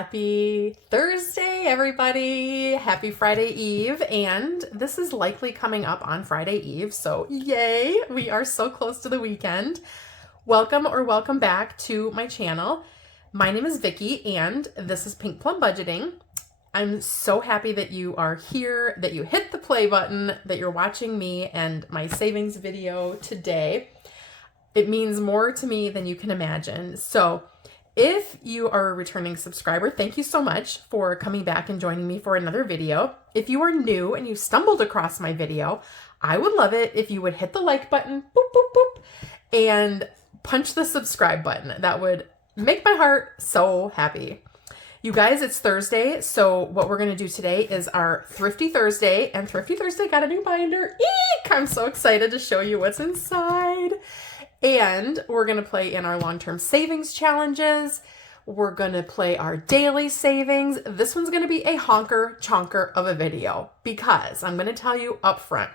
Happy Thursday, everybody. Happy Friday Eve. And this is likely coming up on Friday Eve. So yay, we are so close to the weekend. Welcome back to my channel. My name is Vicky and this is Pink Plum Budgeting. I'm so happy that you are here, that you hit the play button, that you're watching me and my savings video today. It means more to me than you can imagine. So if you are a returning subscriber, thank you so much for coming back and joining me for another video. If you are new and you stumbled across my video, I would love it if you would hit the like button, boop, boop, boop, and punch the subscribe button. That would make my heart so happy. You guys, it's Thursday, so what we're going to do today is our Thrifty Thursday, and Thrifty Thursday got a new binder. Eek! I'm so excited to show you what's inside. And we're going to play in our long-term savings challenges. We're going to play our daily savings. This one's going to be a honker-chonker of a video because I'm going to tell you up front,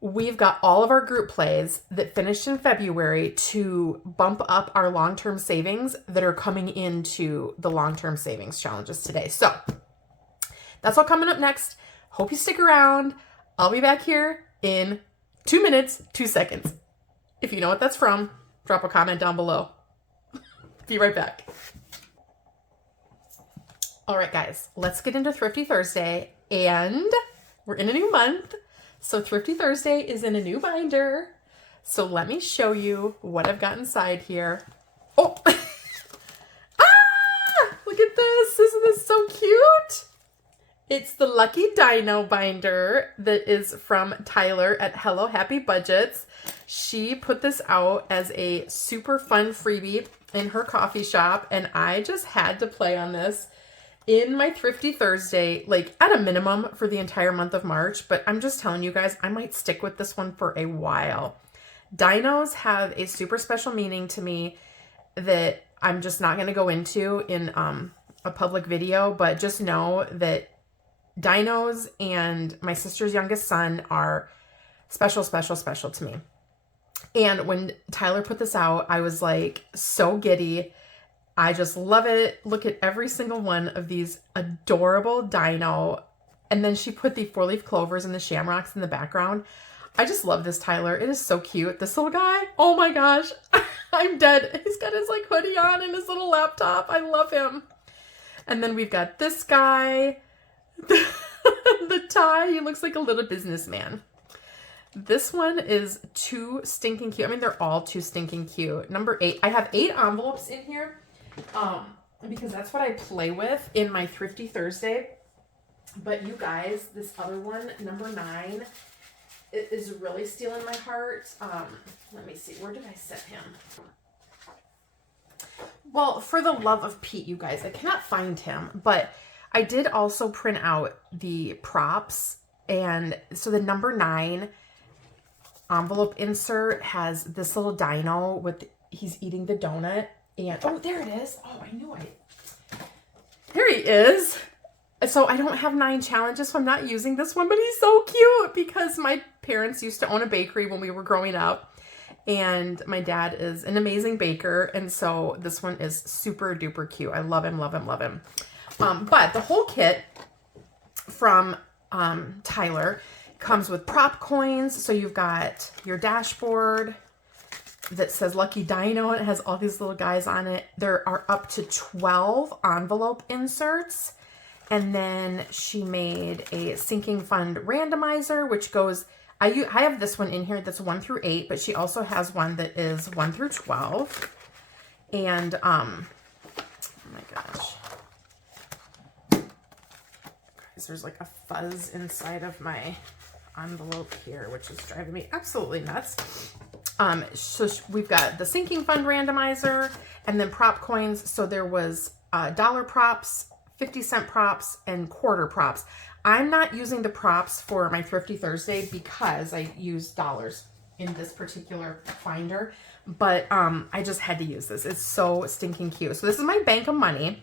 we've got all of our group plays that finished in February to bump up our long-term savings that are coming into the long-term savings challenges today. So that's all coming up next. Hope you stick around. I'll be back here in 2 minutes, 2 seconds. If you know what that's from, drop a comment down below. Be right back. All right, guys, let's get into Thrifty Thursday. And we're in a new month. So Thrifty Thursday is in a new binder. So let me show you what I've got inside here. Oh, look at this. Isn't this so cute? It's the Lucky Dino binder that is from Tyler at Hello Happy Budgets. She put this out as a super fun freebie in her coffee shop, and I just had to play on this in my Thrifty Thursday, like at a minimum for the entire month of March, but I'm just telling you guys, I might stick with this one for a while. Dinos have a super special meaning to me that I'm just not going to go into in a public video, but just know that dinos and my sister's youngest son are special, special, special to me. And when Tyler put this out, I was like so giddy. I just love it. Look at every single one of these adorable dino. And then she put the 4-leaf clovers and the shamrocks in the background. I just love this Tyler. It is so cute. This little guy, oh my gosh, I'm dead. He's got his like hoodie on and his little laptop. I love him. And then we've got this guy, the tie. He looks like a little businessman. This one is too stinking cute. I mean, they're all too stinking cute. Number 8. I have 8 envelopes in here because that's what I play with in my Thrifty Thursday. But you guys, this other one, number 9, it is really stealing my heart. Let me see. Where did I set him? Well, for the love of Pete, you guys, I cannot find him. But I did also print out the props. And so the number 9 envelope insert has this little dino with, he's eating the donut, and oh, there it is. Oh, I knew it. There he is. So I don't have 9 challenges, so I'm not using this one, but he's so cute because my parents used to own a bakery when we were growing up, and my dad is an amazing baker, and so this one is super duper cute. I love him, love him, love him. But the whole kit from Tyler comes with prop coins. So you've got your dashboard that says Lucky Dino, and it has all these little guys on it. There are up to 12 envelope inserts. And then she made a sinking fund randomizer, which goes, I have this one in here that's 1 through 8, but she also has one that is 1 through 12. And, oh my gosh. Guys, there's like a fuzz inside of my envelope here, which is driving me absolutely nuts. So we've got the sinking fund randomizer and then prop coins. So there was dollar props, 50-cent props, and quarter props. I'm not using the props for my Thrifty Thursday because I use dollars in this particular finder, but I just had to use this. It's so stinking cute. So this is my bank of money,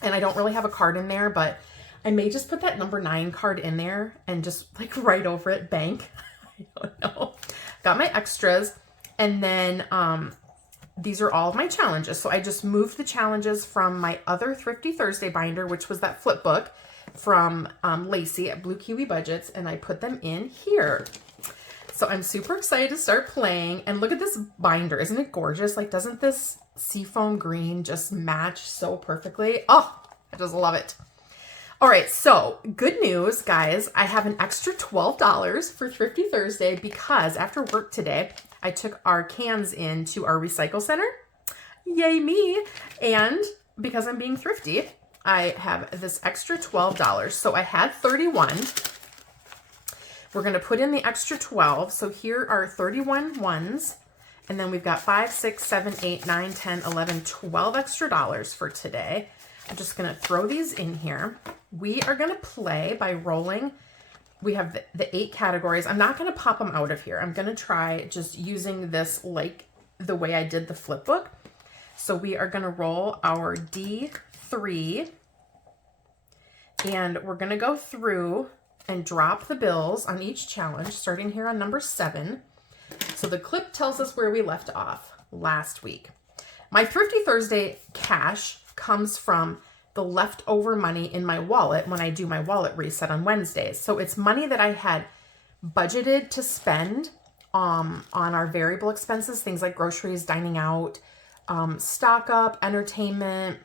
and I don't really have a card in there, but I may just put that number 9 card in there and just like write over it, bank. I don't know. Got my extras. And then these are all of my challenges. So I just moved the challenges from my other Thrifty Thursday binder, which was that flip book from Lacey at Blue Kiwi Budgets, and I put them in here. So I'm super excited to start playing. And look at this binder. Isn't it gorgeous? Like, doesn't this seafoam green just match so perfectly? Oh, I just love it. All right, so good news, guys. I have an extra $12 for Thrifty Thursday because after work today, I took our cans into our recycle center. Yay me. And because I'm being thrifty, I have this extra $12. So I had 31. We're going to put in the extra 12. So here are 31 ones. And then we've got 5, 6, 7, 8, 9, 10, 11, 12 extra dollars for today. I'm just going to throw these in here. We are going to play by rolling. We have the 8 categories. I'm not going to pop them out of here. I'm going to try just using this like the way I did the flip book. So we are going to roll our D3 and we're going to go through and drop the bills on each challenge, starting here on number 7. So the clip tells us where we left off last week. My Thrifty Thursday cash comes from the leftover money in my wallet when I do my wallet reset on Wednesdays. So it's money that I had budgeted to spend on our variable expenses, things like groceries, dining out, stock up, entertainment,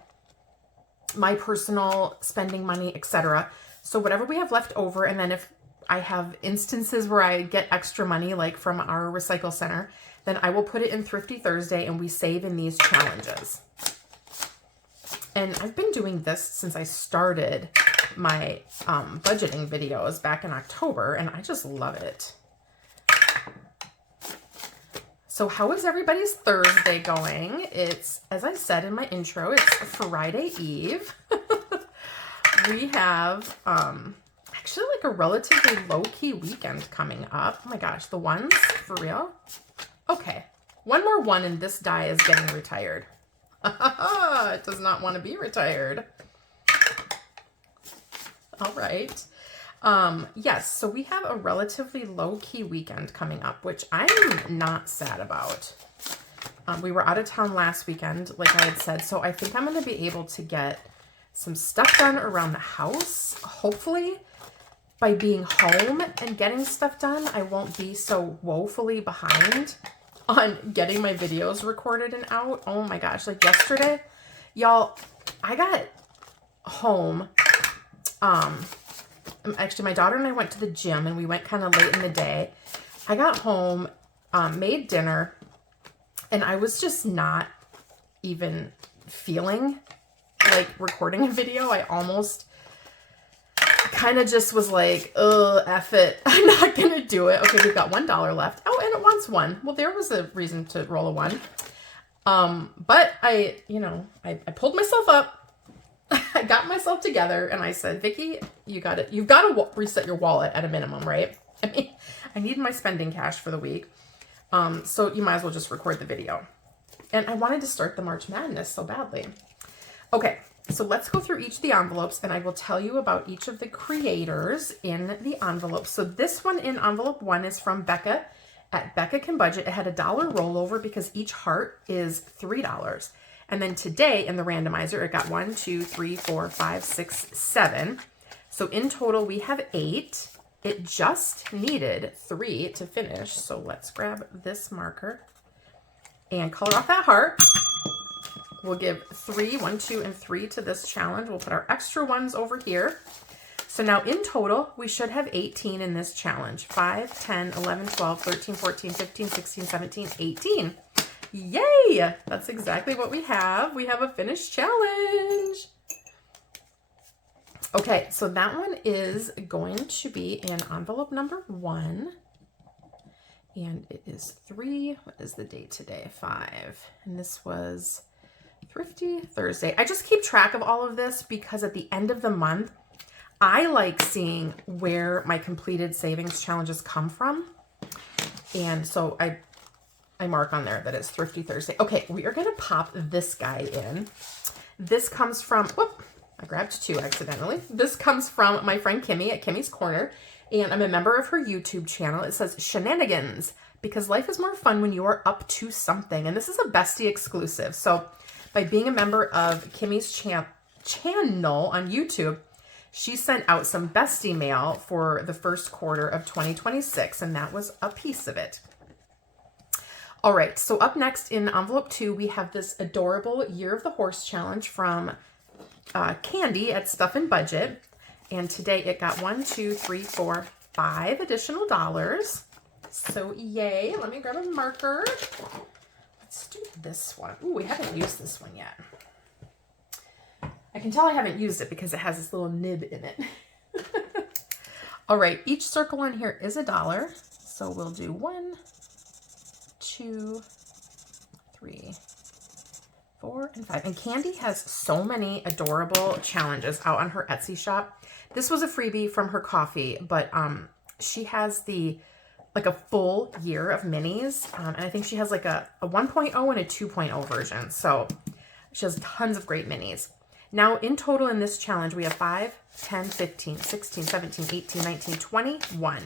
my personal spending money, etc. So whatever we have left over, and then if I have instances where I get extra money, like from our recycle center, then I will put it in Thrifty Thursday and we save in these challenges. And I've been doing this since I started my budgeting videos back in October, and I just love it. So how is everybody's Thursday going? It's, as I said in my intro, it's Friday Eve. We have actually like a relatively low-key weekend coming up. Oh my gosh, the ones for real? Okay, one more one and this die is getting retired. It does not want to be retired. All right. Yes, so we have a relatively low-key weekend coming up, which I'm not sad about. We were out of town last weekend, like I had said, so I think I'm going to be able to get some stuff done around the house. Hopefully, by being home and getting stuff done, I won't be so woefully behind on getting my videos recorded and out. Oh my gosh, like yesterday, y'all, I got home. Actually, my daughter and I went to the gym and we went kind of late in the day. I got home, made dinner, and I was just not even feeling like recording a video. I almost kind of just was like, oh, F it. I'm not going to do it. Okay, we've got $1 left. Oh, and it wants 1. Well, there was a reason to roll a 1. But I pulled myself up. I got myself together and I said, Vicki, you've got to reset your wallet at a minimum, right? I mean, I need my spending cash for the week. So you might as well just record the video. And I wanted to start the March Madness so badly. Okay, so let's go through each of the envelopes and I will tell you about each of the creators in the envelope. So this one in envelope 1 is from Becca at Becca Can Budget. It had a $1 rollover because each heart is $3. And then today in the randomizer, it got 1, 2, 3, 4, 5, 6, 7. So in total, we have 8. It just needed 3 to finish. So let's grab this marker and color off that heart. We'll give 3, 1, 2, and 3 to this challenge. We'll put our extra ones over here. So now in total, we should have 18 in this challenge. 5, 10, 11, 12, 13, 14, 15, 16, 17, 18. Yay! That's exactly what we have. We have a finished challenge. Okay, so that one is going to be in envelope number 1. And it is 3. What is the date today? 5. And this was Thrifty Thursday. I just keep track of all of this because at the end of the month, I like seeing where my completed savings challenges come from. And so I mark on there that it's Thrifty Thursday. Okay, we are going to pop this guy in. This comes from, whoop, I grabbed 2 accidentally. This comes from my friend Kimmy at Kimmy's Corner, and I'm a member of her YouTube channel. It says Shenanigans because life is more fun when you are up to something. And this is a bestie exclusive. So by being a member of Kimmy's channel on YouTube, she sent out some bestie mail for the first quarter of 2026, and that was a piece of it. All right, so up next in envelope 2, we have this adorable Year of the Horse challenge from Candy at Stuff and Budget. And today it got 1, 2, 3, 4, 5 additional dollars. So yay, let me grab a marker. Let's do this one. Ooh, we haven't used this one yet. I can tell I haven't used it because it has this little nib in it. All right, each circle on here is $1. So we'll do 1, 2, 3, 4, and 5. And Candy has so many adorable challenges out on her Etsy shop. This was a freebie from her coffee, but she has like a full year of minis. And I think she has like a 1.0 and a 2.0 version. So she has tons of great minis. Now in total in this challenge, we have 5, 10, 15, 16, 17, 18, 19, 21.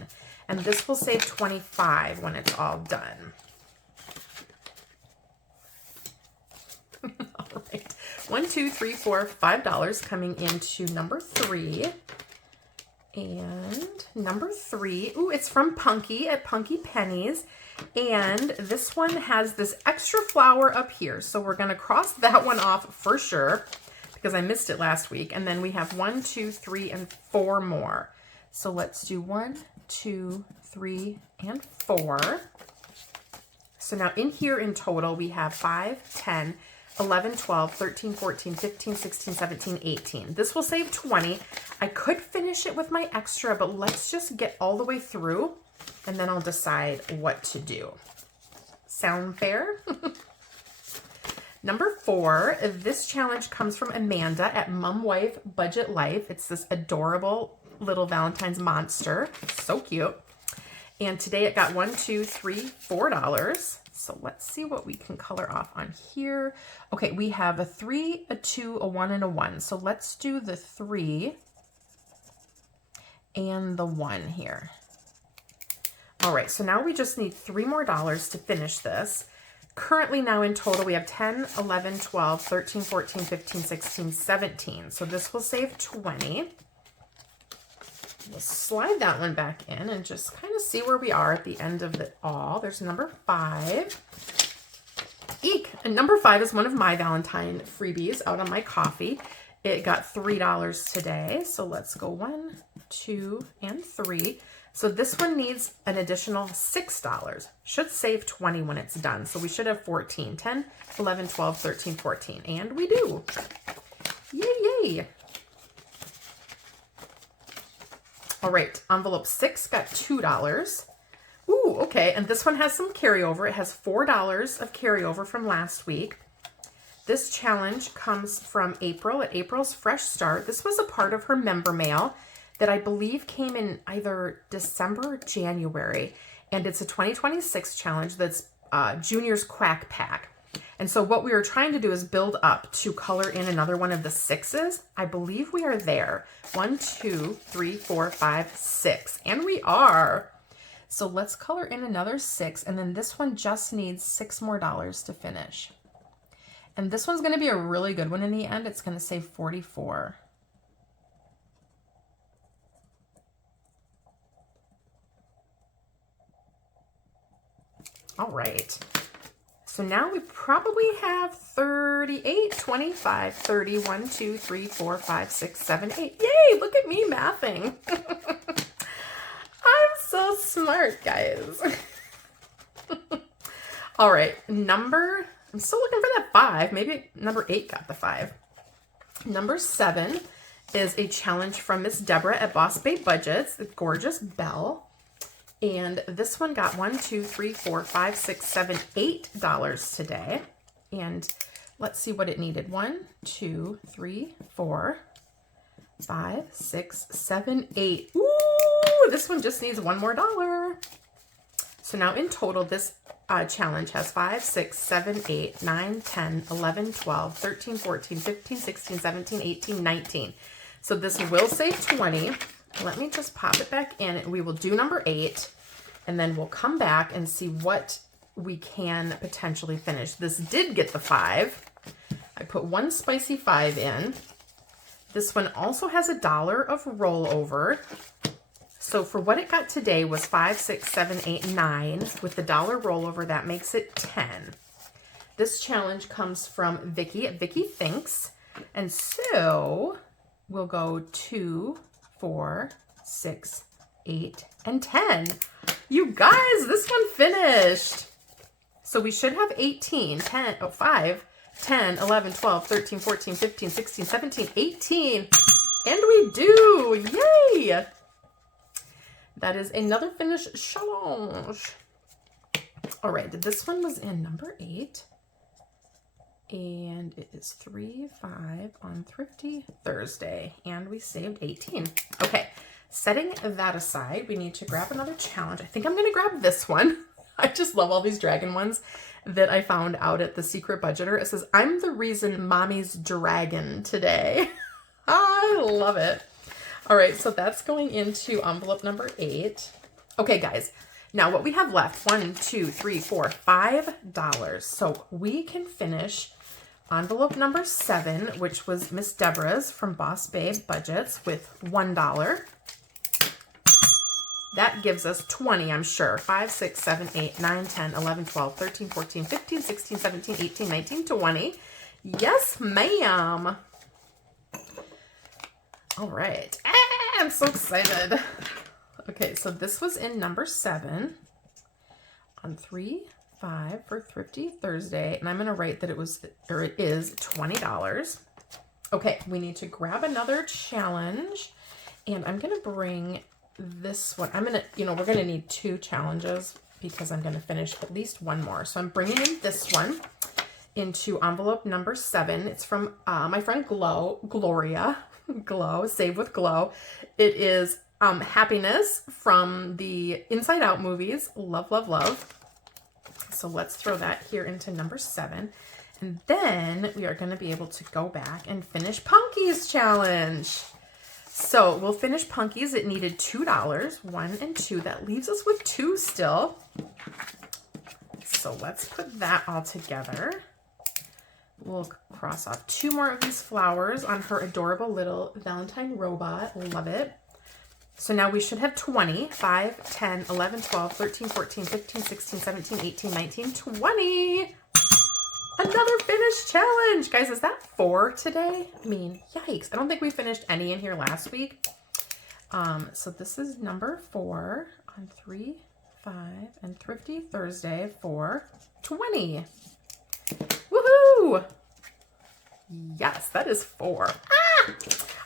And this will save 25 when it's all done. All right. 1, 2, 3, 4, $5 coming into number 3. And number 3, ooh, it's from Punky at Punky Pennies. And this one has this extra flower up here. So we're going to cross that one off for sure, because I missed it last week. And then we have 1, 2, 3, and 4 more. So let's do 1, 2, 3, and 4. So now in here in total, we have 5, 10, 11, 12, 13, 14, 15, 16, 17, 18. This will save 20. I could finish it with my extra, but let's just get all the way through and then I'll decide what to do. Sound fair? Number 4, this challenge comes from Amanda at Mum Wife Budget Life. It's this adorable little Valentine's monster. So cute. And today it got 1, 2, 3, $4. So let's see what we can color off on here. Okay, we have a 3, a 2, a 1, and a 1. So let's do the 3 and the 1 here. All right, so now we just need 3 more dollars to finish this. Currently now in total, we have 10, 11, 12, 13, 14, 15, 16, 17. So this will save 20. We'll slide that one back in and just kind of see where we are at the end of it all. There's number 5. Eek! And number 5 is one of my Valentine freebies out on my coffee. It got $3 today. So let's go 1, 2, and 3. So this one needs an additional $6. Should save 20 when it's done. So we should have 14, 10, 11, 12, 13, 14. And we do. Yay, yay. All right, envelope 6 got $2. Ooh, okay, and this one has some carryover. It has $4 of carryover from last week. This challenge comes from April at April's Fresh Start. This was a part of her member mail that I believe came in either December or January. And it's a 2026 challenge that's Junior's Quack Pack. And so what we are trying to do is build up to color in another one of the 6s. I believe we are there. 1, 2, 3, 4, 5, 6. And we are. So let's color in another 6. And then this one just needs $6 more to finish. And this one's going to be a really good one in the end. It's going to save 44. All right. So now we probably have 38, 25, 30, 1, 2, 3, 4, 5, 6, 7, 8. Yay, look at me mathing. I'm so smart, guys. All right, I'm still looking for that 5. Maybe number 8 got the 5. Number 7 is a challenge from Miss Deborah at Boss Babe Budgets, the gorgeous Belle. And this one got 1, 2, 3, 4, 5, 6, 7, $8 today. And let's see what it needed. 1, 2, 3, 4, 5, 6, 7, 8. Ooh, this one just needs $1 more. So now in total, this challenge has 5, 6, 7, 8, 9, 10, 11, 12, 13, 14, 15, 16, 17, 18, 19. So this will save 20. Let me just pop it back in and we will do number 8. and then we'll come back and see what we can potentially finish. This did get the 5. I put 1 spicy 5 in. This one also has $1 of rollover. So for what it got today was 5, 6, 7, 8, 9. With the $1 rollover, that makes it 10. This challenge comes from Vicky at Vicky Thinks. And so we'll go 2, 4, 6, 8, and 10. You guys, this one finished. So we should have 18, 10, 5, 10, 11, 12, 13, 14, 15, 16, 17, 18. And we do. Yay! That is another finish challenge. All right, this one was in number 8. And it is 3, 5 on Thrifty Thursday. And we saved 18. Okay, setting that aside, we need to grab another challenge. I think I'm going to grab this one. I just love all these dragon ones that I found out at the Secret Budgeter. It says, I'm the reason mommy's dragon today. I love it. All right, so that's going into envelope number 8. Okay, guys, now what we have left, $1, 2, 3, 4, $5. So we can finish envelope number 7, which was Miss Deborah's from Boss Babe Budgets, with $1. That gives us 20, I'm sure. 5, 6, 7, 8, 9, 10, 11, 12, 13, 14, 15, 16, 17, 18, 19, 20. Yes, ma'am. All right. I'm so excited. Okay, so this was in number 7 on 3, 5 for Thrifty Thursday. And I'm going to write that it is $20. Okay, we need to grab another challenge. And I'm going to bring this one. I'm going to, we're going to need 2 challenges because I'm going to finish at least one more. So I'm bringing in this one into envelope number 7. It's from my friend Gloria. Glow, Save with Glow. It is Happiness from the Inside Out movies. Love, love, love. So let's throw that here into number 7. And then we are going to be able to go back and finish Punky's challenge. So we'll finish Punky's. It needed $2, 1 and 2. That leaves us with 2 still. So let's put that all together. We'll cross off 2 more of these flowers on her adorable little Valentine robot. Love it. So now we should have 20. 5, 10, 11, 12, 13, 14, 15, 16, 17, 18, 19, 20. Another finish challenge. Guys, is that 4 today? I mean, yikes. I don't think we finished any in here last week. So this is number 4 on 3, 5, and Thrifty Thursday for 20. Woohoo! Yes, that is 4. Ah!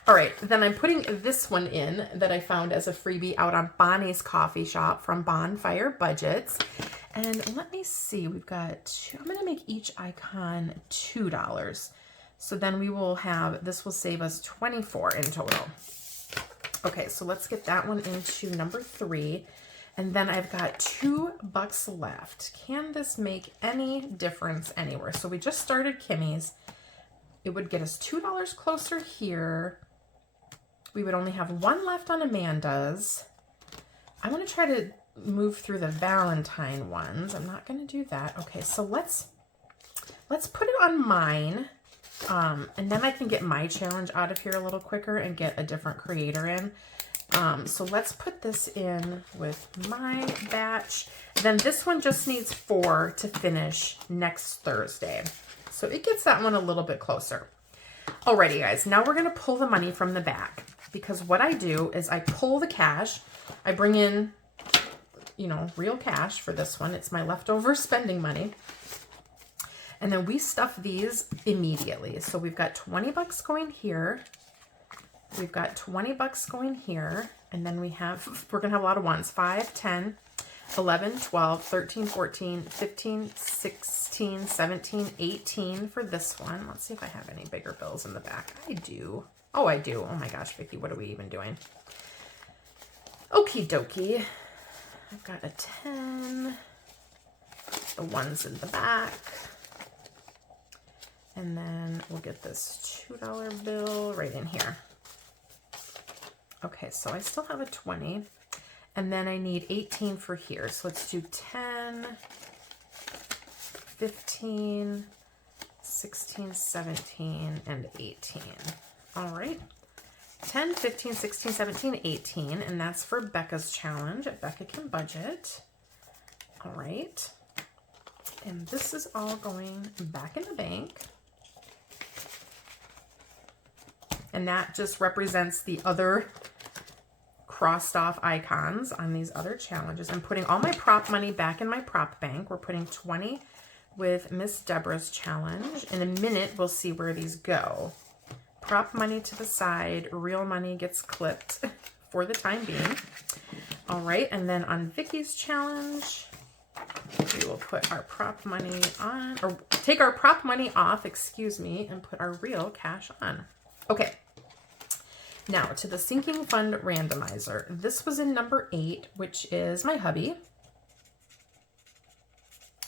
All right, then I'm putting this one in that I found as a freebie out on Bonnie's Coffee Shop from Bonfire Budgets. And let me see, we've got 2. I'm going to make each icon $2. So then we will have, this will save us 24 in total. Okay, so let's get that one into number 3. And then I've got $2 left. Can this make any difference anywhere? So we just started Kimmy's. It would get us $2 closer here. We would only have 1 left on Amanda's. I'm going to try to move through the Valentine ones. I'm not going to do that. Okay, so let's put it on mine. And then I can get my challenge out of here a little quicker and get a different creator in. So let's put this in with my batch. Then this one just needs 4 to finish next Thursday. So it gets that one a little bit closer. Alrighty, guys, now we're going to pull the money from the back, because what I do is I pull the cash. I bring in, real cash for this one. It's my leftover spending money. And then we stuff these immediately. So we've got $20 going here. We've got $20 going here. And then we're going to have a lot of ones. 5, 10, 11, 12, 13, 14, 15, 16, 17, 18 for this one. Let's see if I have any bigger bills in the back. I do. Oh, I do. Oh my gosh, Vicki, what are we even doing? Okie dokie. I've got a 10. The ones in the back. And then we'll get this $2 bill right in here. Okay, so I still have a 20. And then I need 18 for here. So let's do 10, 15, 16, 17, and 18. All right. 10, 15, 16, 17, 18. And that's for Becca's challenge. Becca can budget. All right. And this is all going back in the bank. And that just represents the other crossed off icons on these other challenges. I'm putting all my prop money back in my prop bank. We're putting 20 with Miss Deborah's challenge. In a minute, we'll see where these go. Prop money to the side, real money gets clipped for the time being. All right, and then on Vicky's challenge, we will put our prop money on, or take our prop money off, excuse me, and put our real cash on. Okay. Now to the sinking fund randomizer. This was in number 8, which is my hubby.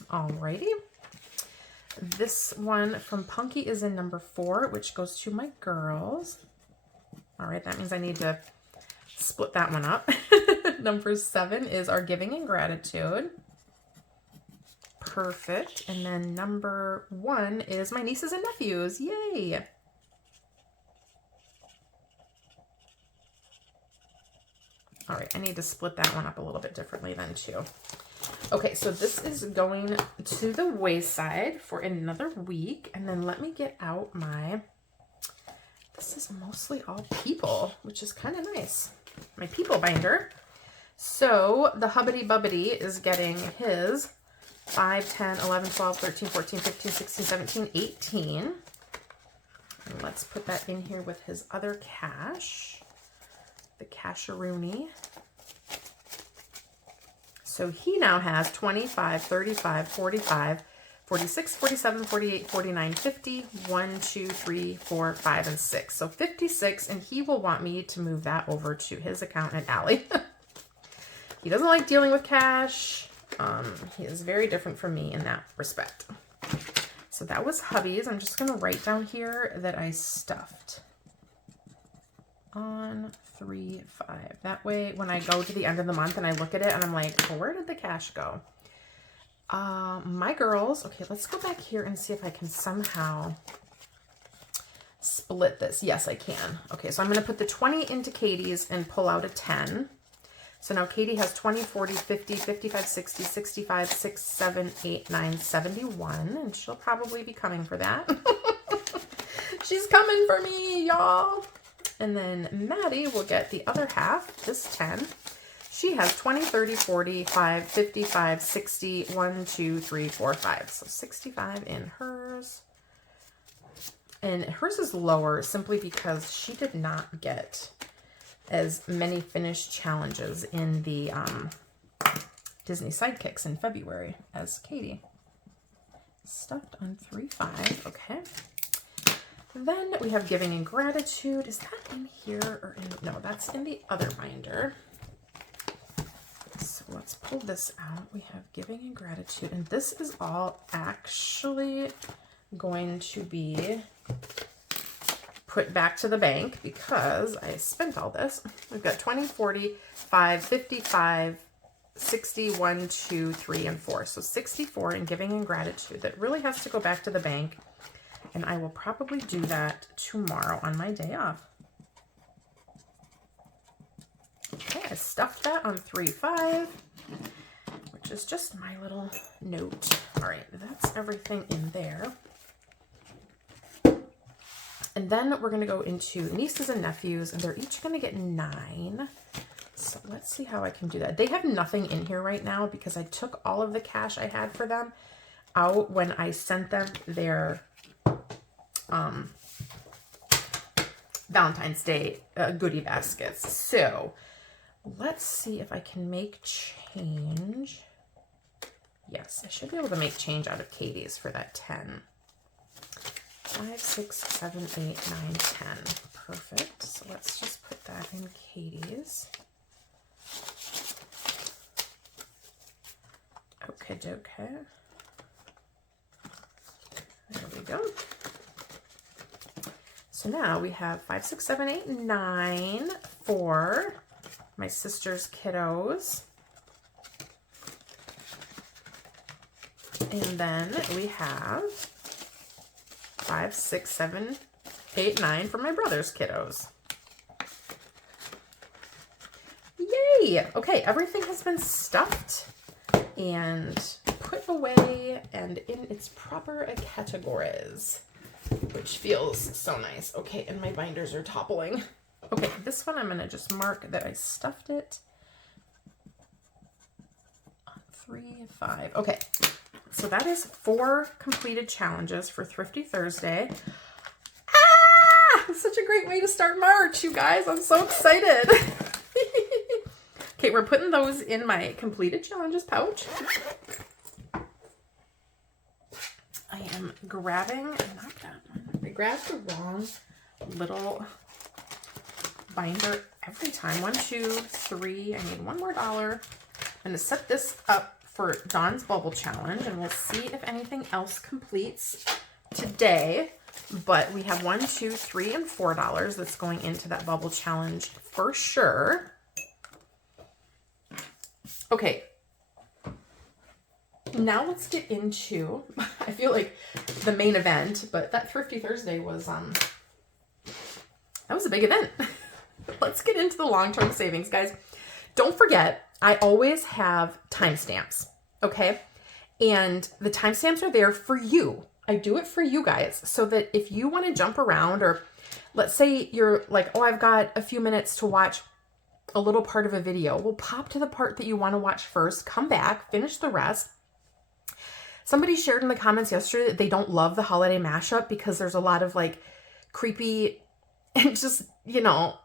Alrighty. This one from Punky is in number 4, which goes to my girls. All right, that means I need to split that one up. Number 7 is our giving and gratitude. Perfect. And then number 1 is my nieces and nephews. Yay! All right, I need to split that one up a little bit differently then too. Okay, so this is going to the wayside for another week. And then let me get out my, this is mostly all people, which is kind of nice. My people binder. So the Hubbity Bubbity is getting his 5, 10, 11, 12, 13, 14, 15, 16, 17, 18. And let's put that in here with his other cash. The casharoonie. So he now has 25, 35, 45, 46, 47, 48, 49, 50, 1, 2, 3, 4, 5, and 6. So 56, and he will want me to move that over to his accountant, Allie. He doesn't like dealing with cash. He is very different from me in that respect. So that was hubby's. I'm just going to write down here that I stuffed on 3, 5. That way, when I go to the end of the month and I look at it and I'm like, well, where did the cash go? My girls, okay, let's go back here and see if I can somehow split this. Yes, I can. Okay, so I'm going to put the 20 into Katie's and pull out a 10. So now Katie has 20, 40, 50, 55, 60, 65, 6, 7, 8, 9, 71, and she'll probably be coming for that. She's coming for me, y'all. And then Maddie will get the other half, this 10. She has 20, 30, 45, 55, 60, 1, 2, 3, 4, 5. So 65 in hers. And hers is lower simply because she did not get as many finished challenges in the Disney Sidekicks in February as Katie. Stuffed on 3, 5. Okay. Then we have giving and gratitude. Is that in here or in? No, that's in the other binder. So let's pull this out. We have giving and gratitude. And this is all actually going to be put back to the bank because I spent all this. We've got 20, 40, 5, 55, 60, 1, 2, 3, and 4. So 64 in giving and gratitude. That really has to go back to the bank. And I will probably do that tomorrow on my day off. Okay, I stuffed that on 3, 5, which is just my little note. All right, that's everything in there. And then we're going to go into nieces and nephews, and they're each going to get 9. So let's see how I can do that. They have nothing in here right now because I took all of the cash I had for them out when I sent them their Valentine's Day goodie baskets. So let's see if I can make change. Yes, I should be able to make change out of Katie's for that 10. 5, 6, 7, 8, 9, 10. Perfect. So let's just put that in Katie's. Okay, dokie. There we go. So now we have 5, 6, 7, 8, 9 for my sister's kiddos. And then we have 5, 6, 7, 8, 9 for my brother's kiddos. Yay! Okay, everything has been stuffed and put away and in its proper categories, which feels so nice. Okay, and my binders are toppling. Okay, this one I'm going to just mark that I stuffed it. 3, 5. Okay, so that is 4 completed challenges for Thrifty Thursday. Ah! Such a great way to start March, you guys. I'm so excited. Okay, we're putting those in my completed challenges pouch. I am grabbing, not that one. I grabbed the wrong little binder every time. 1, 2, 3. I need one more dollar. I'm going to set this up for Dawn's Bubble Challenge, and we'll see if anything else completes today. But we have 1, 2, 3, and $4 that's going into that Bubble Challenge for sure. Okay, now let's get into, I feel like the main event, but that Thrifty Thursday was, that was a big event. Let's get into the long-term savings, guys. Don't forget, I always have timestamps, okay? And the timestamps are there for you. I do it for you guys so that if you want to jump around, or let's say you're like, oh, I've got a few minutes to watch a little part of a video. We'll pop to the part that you want to watch first, come back, finish the rest. Somebody shared in the comments yesterday that they don't love the holiday mashup because there's a lot of like creepy and just, you know,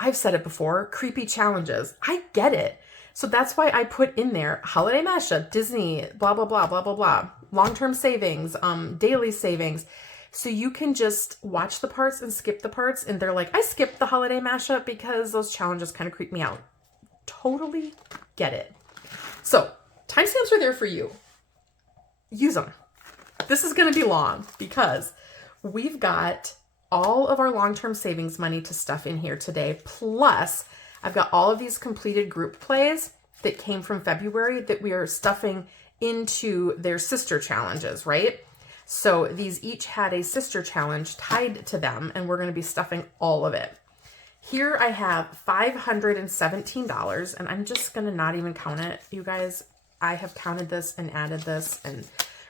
I've said it before, creepy challenges. I get it. So that's why I put in there holiday mashup, Disney, blah, blah, blah, blah, blah, blah, long-term savings, daily savings. So you can just watch the parts and skip the parts. And they're like, I skipped the holiday mashup because those challenges kind of creep me out. Totally get it. So timestamps are there for you. Use them. This is going to be long because we've got all of our long-term savings money to stuff in here today. Plus, I've got all of these completed group plays that came from February that we are stuffing into their sister challenges, right? So these each had a sister challenge tied to them, and we're going to be stuffing all of it. Here I have $517, and I'm just going to not even count it. You guys, I have counted this and added this and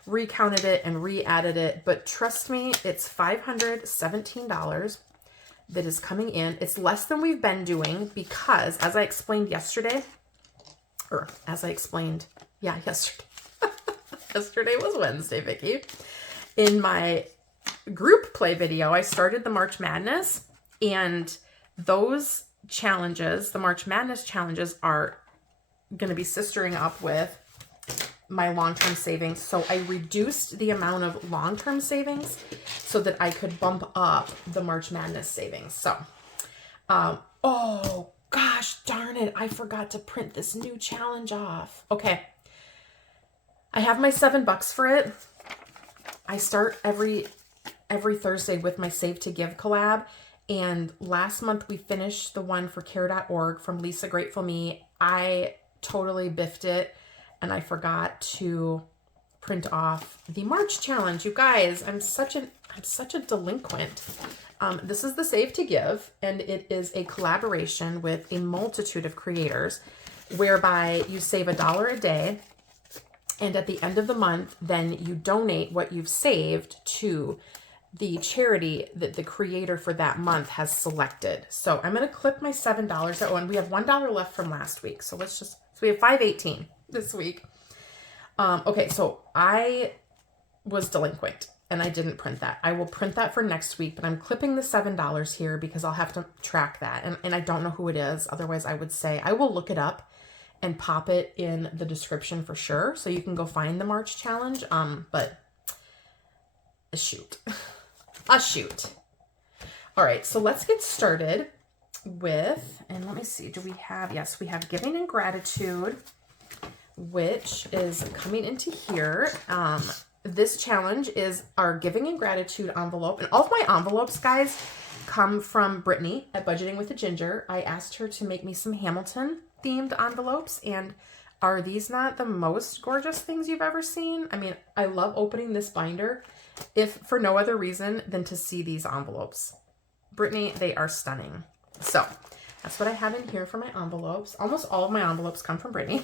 recounted it and re-added it, but trust me, it's $517 that is coming in. It's less than we've been doing because, as I explained yesterday, or as I explained, yeah, yesterday. Yesterday was Wednesday, Vicki. In my group play video, I started the March Madness, and those challenges, the March Madness challenges, are going to be sistering up with my long-term savings. So I reduced the amount of long-term savings so that I could bump up the March Madness savings. So, oh gosh, darn it. I forgot to print this new challenge off. Okay. I have my $7 for it. I start every Thursday with my Save to Give collab. And last month we finished the one for care.org from Lisa Grateful Me. I totally biffed it and I forgot to print off the March challenge. You guys, I'm such a delinquent. This is the Save to Give, and it is a collaboration with a multitude of creators whereby you save $1 a day. And at the end of the month, then you donate what you've saved to the charity that the creator for that month has selected. So I'm going to clip my $7 at one. We have $1 left from last week. So we have $5.18 this week. Okay, so I was delinquent and I didn't print that. I will print that for next week, but I'm clipping the $7 here because I'll have to track that. And I don't know who it is. Otherwise, I would say I will look it up and pop it in the description for sure. So you can go find the March challenge. But a shoot. All right, so let's get started with, and let me see, do we have, yes, we have Giving and Gratitude, which is coming into here. This challenge is our Giving and Gratitude envelope. And all of my envelopes, guys, come from Brittany at Budgeting with a Ginger. I asked her to make me some Hamilton themed envelopes, and are these not the most gorgeous things you've ever seen? I mean, I love opening this binder, if for no other reason than to see these envelopes. Brittany, they are stunning. So that's what I have in here for my envelopes. Almost all of my envelopes come from Brittany.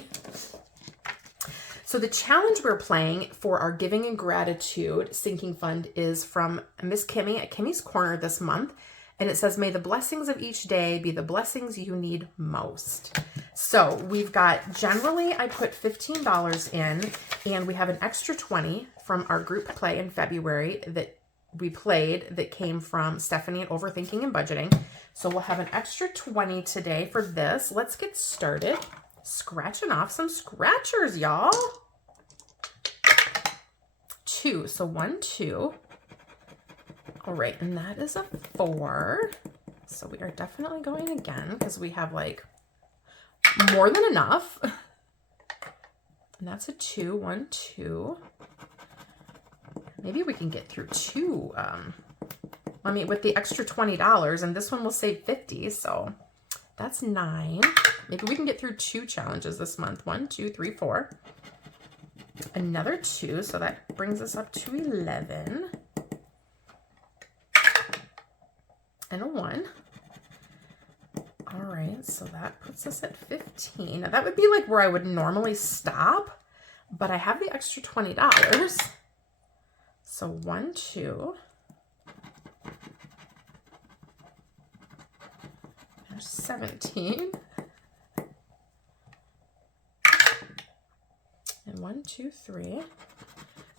So the challenge we're playing for our Giving and Gratitude Sinking Fund is from Miss Kimmy at Kimmy's Corner this month. And it says, may the blessings of each day be the blessings you need most. So we've got, generally I put $15 in, and we have an extra 20 from our group play in February that we played that came from Stephanie at Overthinking and Budgeting. So we'll have an extra 20 today for this. Let's get started scratching off some scratchers, y'all. 2, so 1, 2. All right, and that is a 4. So we are definitely going again because we have like more than enough. And that's a 2, 1, 2. Maybe we can get through 2. I mean, with the extra $20, and this one will save 50, so that's 9. Maybe we can get through 2 challenges this month. 1, 2, 3, 4. Another 2, so that brings us up to 11. And a 1. All right, so that puts us at 15. Now that would be like where I would normally stop, but I have the extra $20. So 1, 2. There's 17. And 1, 2, 3.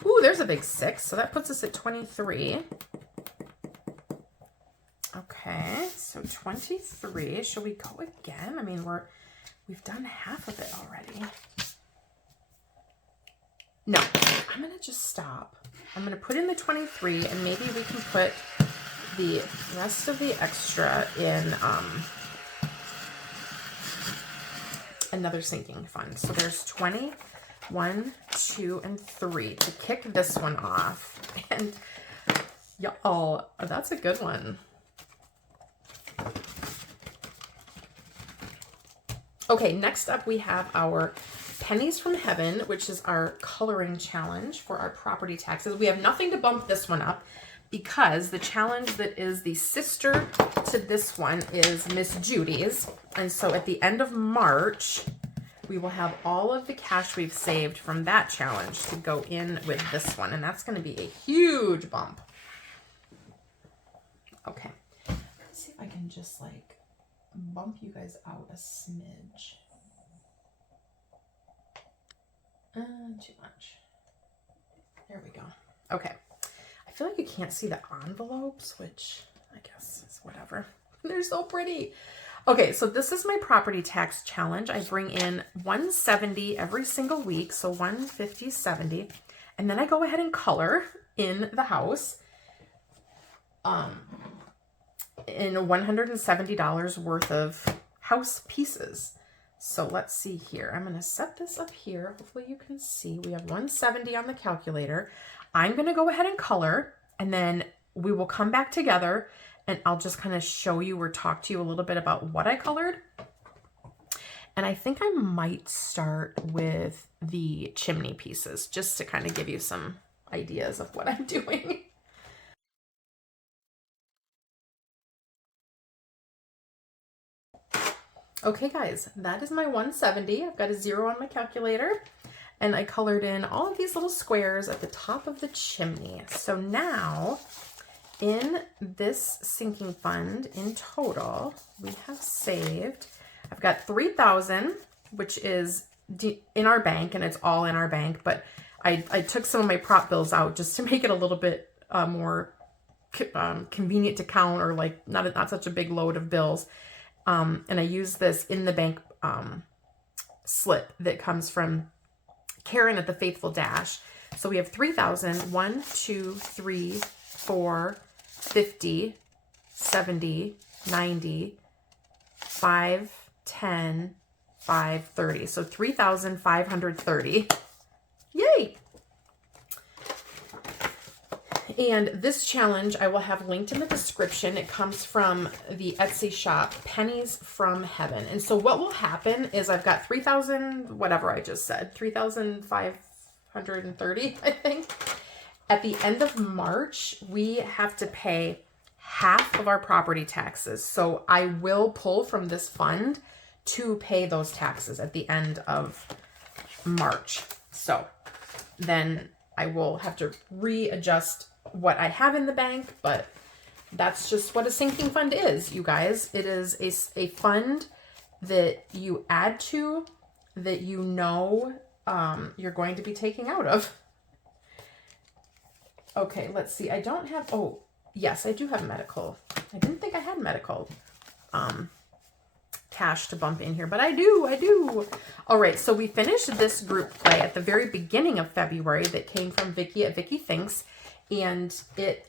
Ooh, there's a big 6. So that puts us at 23. Okay, so 23. Should we go again? I mean, we've done half of it already. No, I'm gonna just stop. I'm gonna put in the 23, and maybe we can put the rest of the extra in another sinking fund. So there's 20, 1, 2, and 3 to kick this one off. And y'all, that's a good one. Okay, next up we have our Pennies from Heaven, which is our coloring challenge for our property taxes. We have nothing to bump this one up because the challenge that is the sister to this one is Miss Judy's. And so at the end of March, we will have all of the cash we've saved from that challenge to go in with this one. And that's going to be a huge bump. Okay, let's see if I can just like bump you guys out a smidge. Too much. There we go. Okay. I feel like you can't see the envelopes, which I guess is whatever. They're so pretty. Okay, so this is my property tax challenge. I bring in $170 every single week, so $150, $70, and then I go ahead and color in the house in $170 worth of house pieces. So let's see here. I'm going to set this up here. Hopefully you can see. We have 170 on the calculator. I'm going to go ahead and color, and then we will come back together and I'll just kind of show you or talk to you a little bit about what I colored. And I think I might start with the chimney pieces just to kind of give you some ideas of what I'm doing. Okay guys, that is my 170. I've got a 0 on my calculator, and I colored in all of these little squares at the top of the chimney. So now in this sinking fund in total, we have saved, I've got 3,000, which is in our bank, and it's all in our bank, but I took some of my prop bills out just to make it a little bit more convenient to count, or like not such a big load of bills. And I use this in the bank slip that comes from Karen at the Faithful Dash. So we have 3,000, 1, 2, 3, 4, 50, 70, 90, 5, 10, 5, 30. So 3,530. Yay! And this challenge I will have linked in the description. It comes from the Etsy shop, Pennies from Heaven. And so what will happen is I've got 3,000, whatever I just said, 3,530, I think. At the end of March, we have to pay half of our property taxes. So I will pull from this fund to pay those taxes at the end of March. So then I will have to readjust what I have in the bank, but that's just what a sinking fund is, you guys. It is a fund that you add to that you know you're going to be taking out of. Okay, let's see. I don't have, oh, yes, I do have medical. I didn't think I had medical cash to bump in here, but I do. All right, so we finished this group play at the very beginning of February that came from Vicky at Vicky Thinks, and it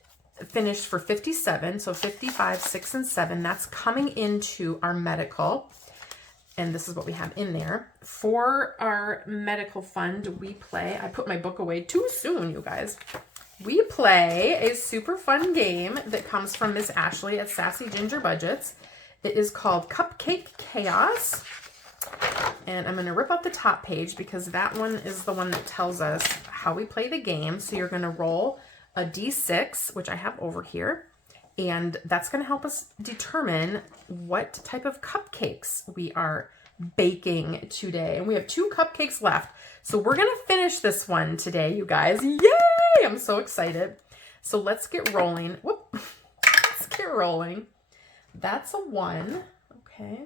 finished for 57, so 55, 6, and 7. That's coming into our medical, and this is what we have in there. For our medical fund, we play, I put my book away too soon, you guys. We play a super fun game that comes from Miss Ashley at Sassy Ginger Budgets. It is called Cupcake Chaos. And I'm going to rip out the top page because that one is the one that tells us how we play the game. So you're going to roll a D6, which I have over here. And that's going to help us determine what type of cupcakes we are baking today. And we have 2 cupcakes left. So we're going to finish this one today, you guys. Yay! I'm so excited. So let's get rolling. Whoop. Let's get rolling. That's a 1. Okay.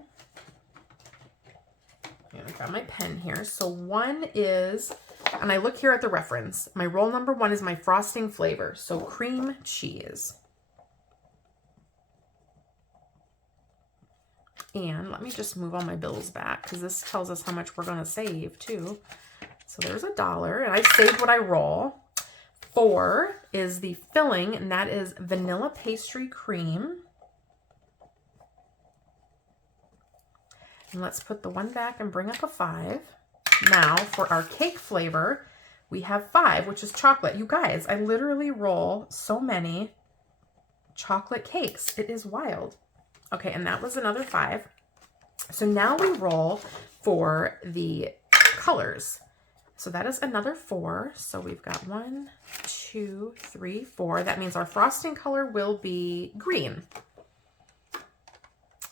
I got my pen here. So 1 is, and I look here at the reference. My roll number 1 is my frosting flavor. So cream cheese. And let me just move all my bills back because this tells us how much we're going to save too. So there's $1 and I saved what I roll. 4 is the filling, and that is vanilla pastry cream. And let's put the 1 back and bring up a 5. Now for our cake flavor, we have 5, which is chocolate. You guys, I literally roll so many chocolate cakes. It is wild. Okay, and that was another 5. So now we roll for the colors. So that is another 4. So we've got 1, 2, 3, 4. That means our frosting color will be green.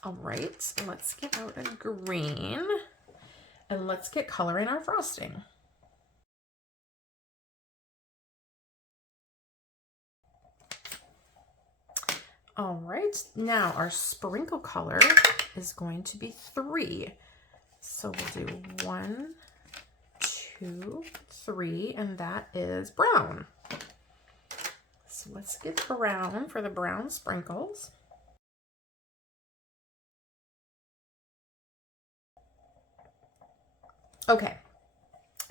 All right, let's get out a green and let's get color in our frosting. All right, now our sprinkle color is going to be 3. So we'll do 1, 2, 3, and that is brown. So let's get brown for the brown sprinkles. Okay,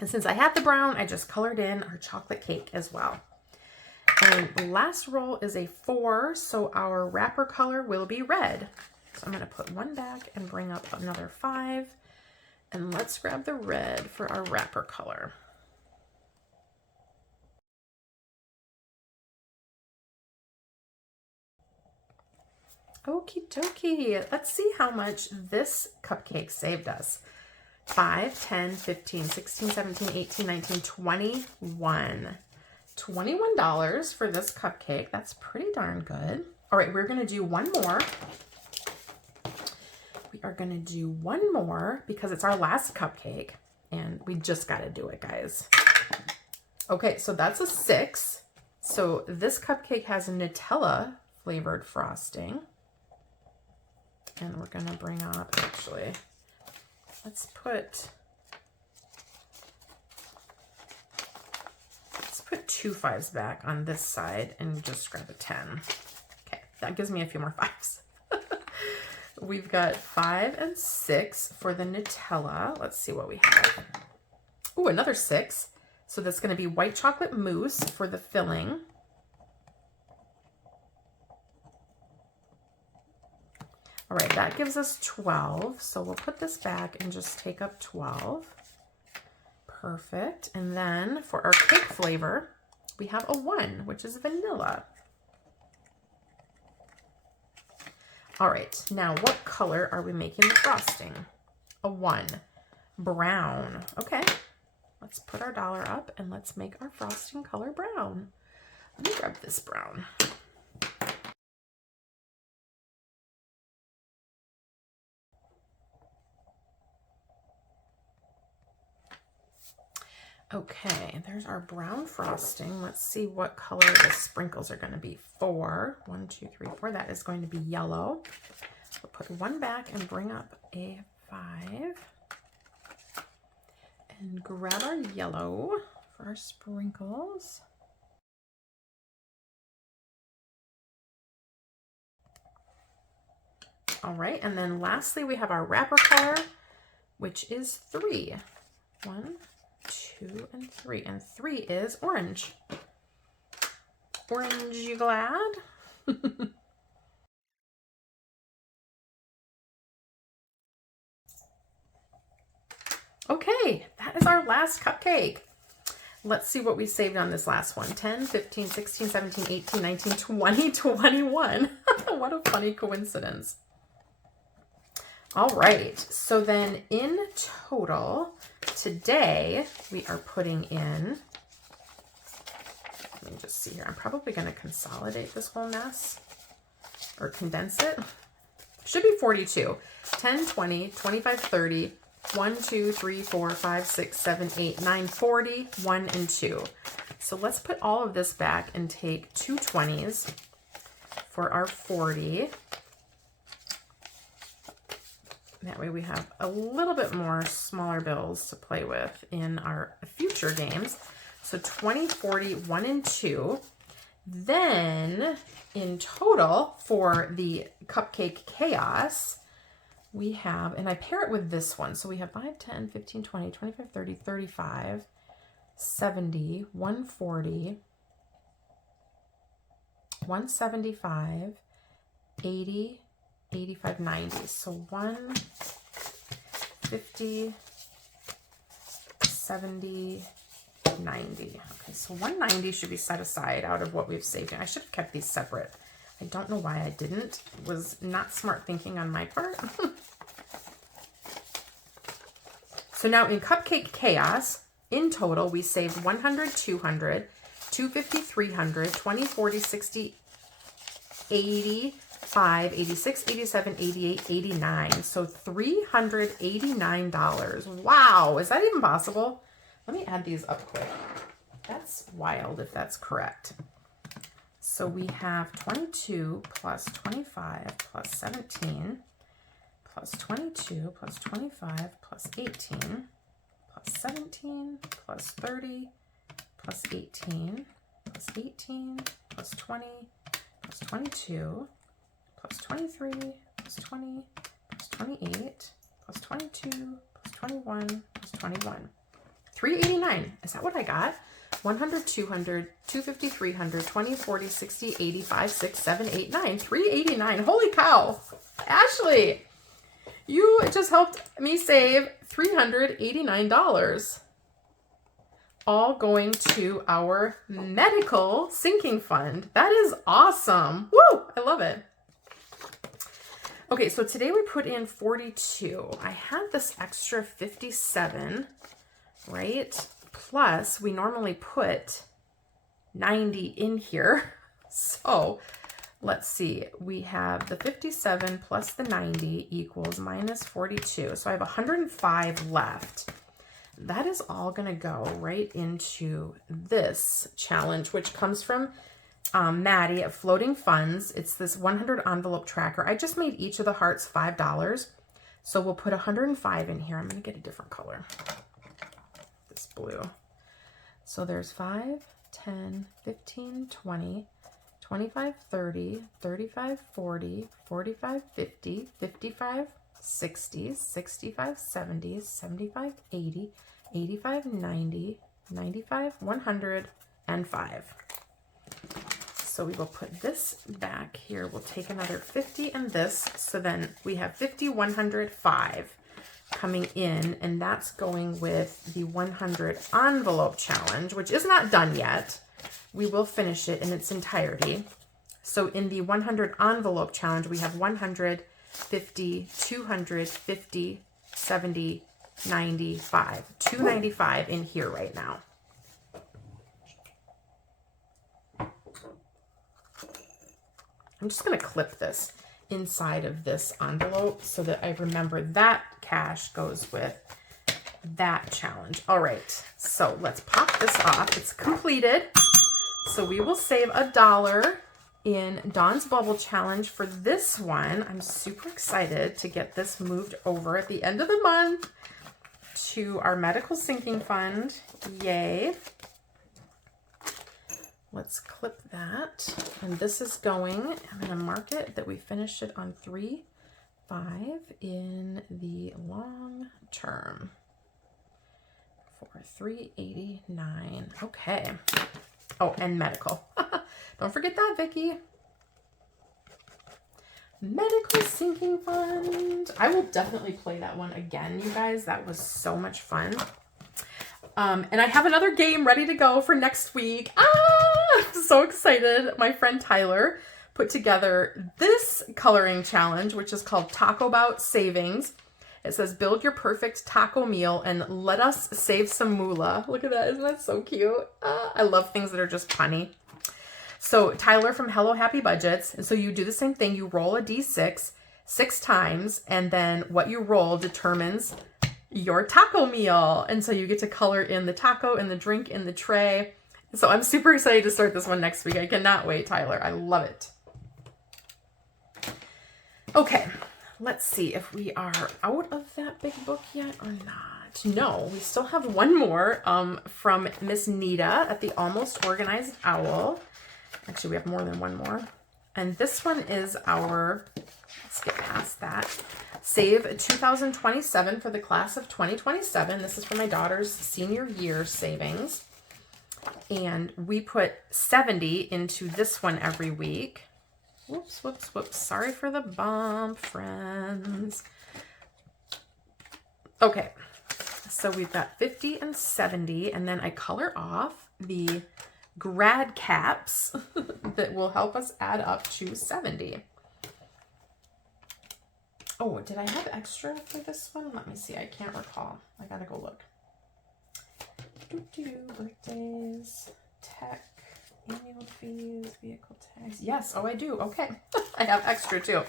and since I had the brown, I just colored in our chocolate cake as well. And the last roll is a 4, so our wrapper color will be red. So I'm going to put 1 back and bring up another 5. And let's grab the red for our wrapper color. Okie dokie. Let's see how much this cupcake saved us. 5, 10, 15, 16, 17, 18, 19, 21. $21 for this cupcake. That's pretty darn good. All right, we're going to do one more. We are going to do one more because it's our last cupcake and we just got to do it, guys. Okay, so that's a 6. So this cupcake has a Nutella flavored frosting. And we're going to bring up, actually, let's put 2 5s back on this side and just grab a 10. Okay, that gives me a few more 5s. We've got 5 and 6 for the Nutella. Let's see what we have. Ooh, another 6. So that's going to be white chocolate mousse for the filling. All right, that gives us 12. So we'll put this back and just take up 12. Perfect. And then for our cake flavor, we have a 1, which is vanilla. All right, now what color are we making the frosting? A 1. Brown. Okay, let's put our dollar up and let's make our frosting color brown. Let me grab this brown. Okay, there's our brown frosting. Let's see what color the sprinkles are going to be. 4. 1, 2, 3, 4. That is going to be yellow. We'll put 1 back and bring up a 5. And grab our yellow for our sprinkles. All right, and then lastly, we have our wrapper color, which is 3. 1, 2, and 3. And 3 is orange. Orange, you glad? Okay, that is our last cupcake. Let's see what we saved on this last one. 10, 15, 16, 17, 18, 19, 20, 21. What a funny coincidence. All right, so then in total, today we are putting in, let me just see here. I'm probably going to consolidate this whole mess or condense it. Should be 42. 10, 20, 25, 30, 1, 2, 3, 4, 5, 6, 7, 8, 9, 40, 1, and 2. So let's put all of this back and take 2 20s for our 40. That way we have a little bit more smaller bills to play with in our future games. So 20, 40, 1, and 2. Then in total for the Cupcake Chaos, we have, and I pair it with this one. So we have 5, 10, 15, 20, 25, 30, 35, 70, 140, 175, 80, 85, 90. So 150, 70, 90. Okay, so 190 should be set aside out of what we've saved. I should have kept these separate. I don't know why I didn't. It was not smart thinking on my part. So now in Cupcake Chaos, in total, we saved 100, 200, 250, 300, 20, 40, 60, 80, 85, 86, 87, 88, 89. So $389. Wow, is that even possible? Let me add these up quick. That's wild if that's correct. So we have 22 plus 25 plus 17 plus 22 plus 25 plus 18 plus 17 plus 30 plus 18 plus 18 plus 20 plus 22 plus 23 plus 20 plus 28 plus 22 plus 21 plus 21. 389. Is that what I got? 100, 200, 250, 300, 20, 40, 60, 85, 6, 7, 8, 9. 389. Holy cow. Ashley, you just helped me save $389. All going to our medical sinking fund. That is awesome. Woo! I love it. Okay, so today we put in 42. I had this extra 57, right? Plus, we normally put 90 in here. So let's see. We have the 57 plus the 90 equals minus 42. So I have 105 left. That is all going to go right into this challenge, which comes from Maddie at Floating Funds. It's this 100 envelope tracker. I just made each of the hearts $5. So we'll put 105 in here. I'm going to get a different color. This blue. So there's 5, 10, 15, 20, 25, 30, 35, 40, 45, 50, 55, 60, 65, 70, 75, 80, 85, 90, 95, 100, and 5. So we will put this back here. We'll take another 50 and this. So then we have 50, 100, 5 coming in, and that's going with the 100 envelope challenge, which is not done yet. we will finish it in its entirety. So in the 100 envelope challenge, we have 100, 50, 250, 70, 95. 295 in here right now. I'm just going to clip this inside of this envelope so that I remember that cash goes with that challenge. All right, so let's pop this off. It's completed. So we will save $1 in Dawn's Bubble Challenge for this one. I'm super excited to get this moved over at the end of the month to our medical sinking fund. Yay. Let's clip that. And this is going, I'm going to mark it that we finished it on 3/5 in the long term for $389. Okay. Oh, and medical. Don't forget that, Vicki. Medical sinking fund. I will definitely play that one again, you guys. That was so much fun. And I have another game ready to go for next week. I'm so excited. My friend Tyler put together this coloring challenge, which is called Taco BOUT Savings. It says, build your perfect taco meal and let us save some moolah. Look at that. Isn't that so cute? I love things that are just punny. So Tyler from Hello Happy Budgets. And so you do the same thing. You roll a D6 6 times, and then what you roll determines your taco meal. And so you get to color in the taco, in the drink, in the tray. So I'm super excited to start this one next week. I cannot wait, Tyler. I love it. Okay, let's see if we are out of that big book yet or not. No, we still have one more from Miss Nita at the Almost Organized Owl. Actually, we have more than one more. And this one is our, let's get past that. Save 2027 for the class of 2027. This is for my daughter's senior year savings. And we put 70 into this one every week. Whoops, whoops, whoops. Sorry for the bump, friends. Okay, so we've got 50 and 70, and then I color off the grad caps that will help us add up to 70. Oh, did I have extra for this one? Let me see. I can't recall. I gotta go look. Birthdays, tech, annual fees, vehicle tax. Yes. Oh, I do. Okay. I have extra too.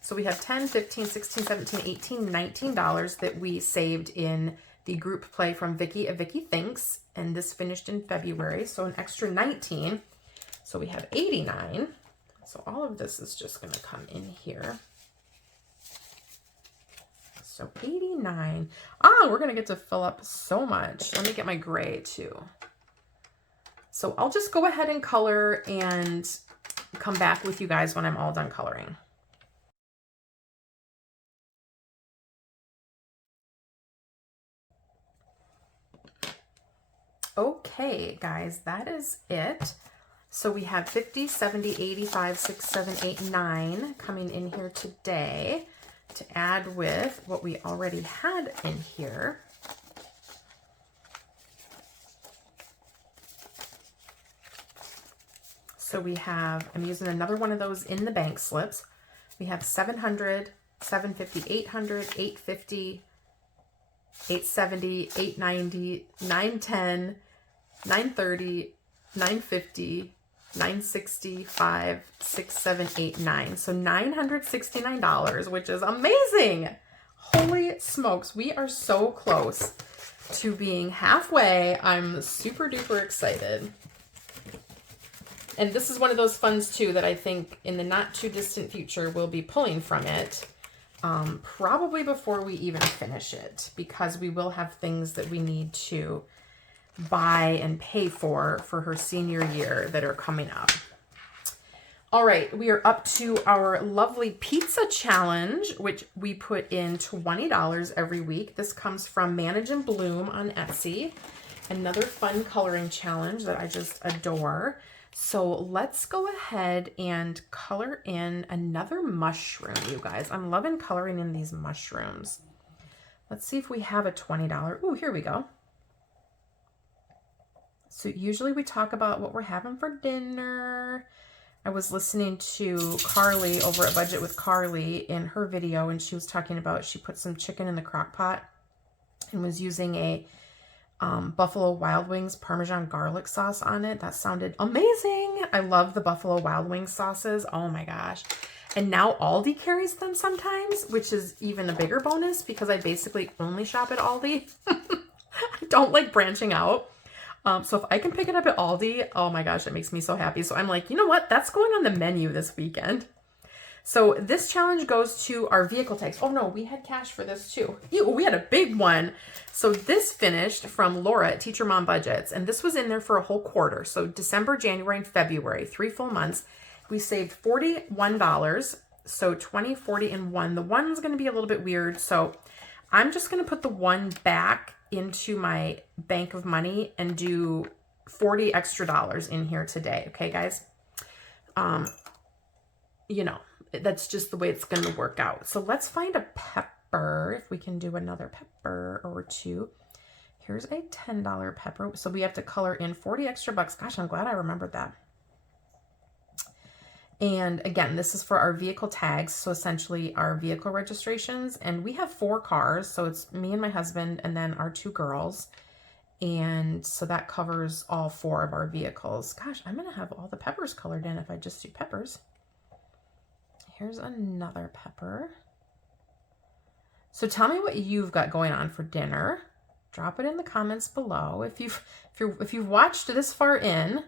So we have $10, $15, $16, $17, $18, $19 that we saved in the group play from Vicki of Vicki Thinks. And this finished in February. So an extra 19. So we have 89. So all of this is just going to come in here. So 89. We're going to get to fill up so much. Let me get my gray too. So I'll just go ahead and color and come back with you guys when I'm all done coloring. Okay, guys, that is it. So we have 50, 70, 85, 6, 7, 8, 9 coming in here today to add with what we already had in here. So we have, I'm using another one of those in the bank slips. We have 700, 750, 800, 850, 870, 890, 910, 930, 950, 965, 6, 7, 8, 9. So $969, which is amazing. Holy smokes. We are so close to being halfway. I'm super duper excited. And this is one of those funds too that I think in the not too distant future we'll be pulling from it. Probably before we even finish it, because we will have things that we need to buy and pay for her senior year that are coming up. All right, we are up to our lovely pizza challenge, which we put in $20 every week. This comes from Manage and Bloom on Etsy. Another fun coloring challenge that I just adore. So let's go ahead and color in another mushroom, you guys. I'm loving coloring in these mushrooms. Let's see if we have a $20. Ooh, here we go. So usually we talk about what we're having for dinner. I was listening to Carly over at Budget with Carly in her video, and she was talking about she put some chicken in the crock pot and was using a Buffalo Wild Wings Parmesan garlic sauce on it. That sounded amazing. I love the Buffalo Wild Wings sauces. Oh my gosh. And now Aldi carries them sometimes, which is even a bigger bonus because I basically only shop at Aldi. I don't like branching out. So if I can pick it up at Aldi, oh my gosh, that makes me so happy. So I'm like, you know what? That's going on the menu this weekend. So this challenge goes to our vehicle tags. Oh no, we had cash for this too. Ew, we had a big one. So this finished from Laura at Teacher Mom Budgets, and this was in there for a whole quarter. So December, January, and February, 3 full months. We saved $41. So 20, 40, and 1. The one's going to be a little bit weird. So I'm just going to put the 1 back into my bank of money and do $40 extra in here today. Okay, guys? You know, that's just the way it's going to work out. So let's find a pepper, if we can do another pepper or 2. Here's a $10 pepper. So we have to color in 40 extra bucks. Gosh, I'm glad I remembered that. And again, this is for our vehicle tags. So essentially our vehicle registrations, and we have 4 cars. So it's me and my husband and then our 2 girls. And so that covers all 4 of our vehicles. Gosh, I'm going to have all the peppers colored in if I just do peppers. Here's another pepper. So tell me what you've got going on for dinner. Drop it in the comments below. If you've watched this far in,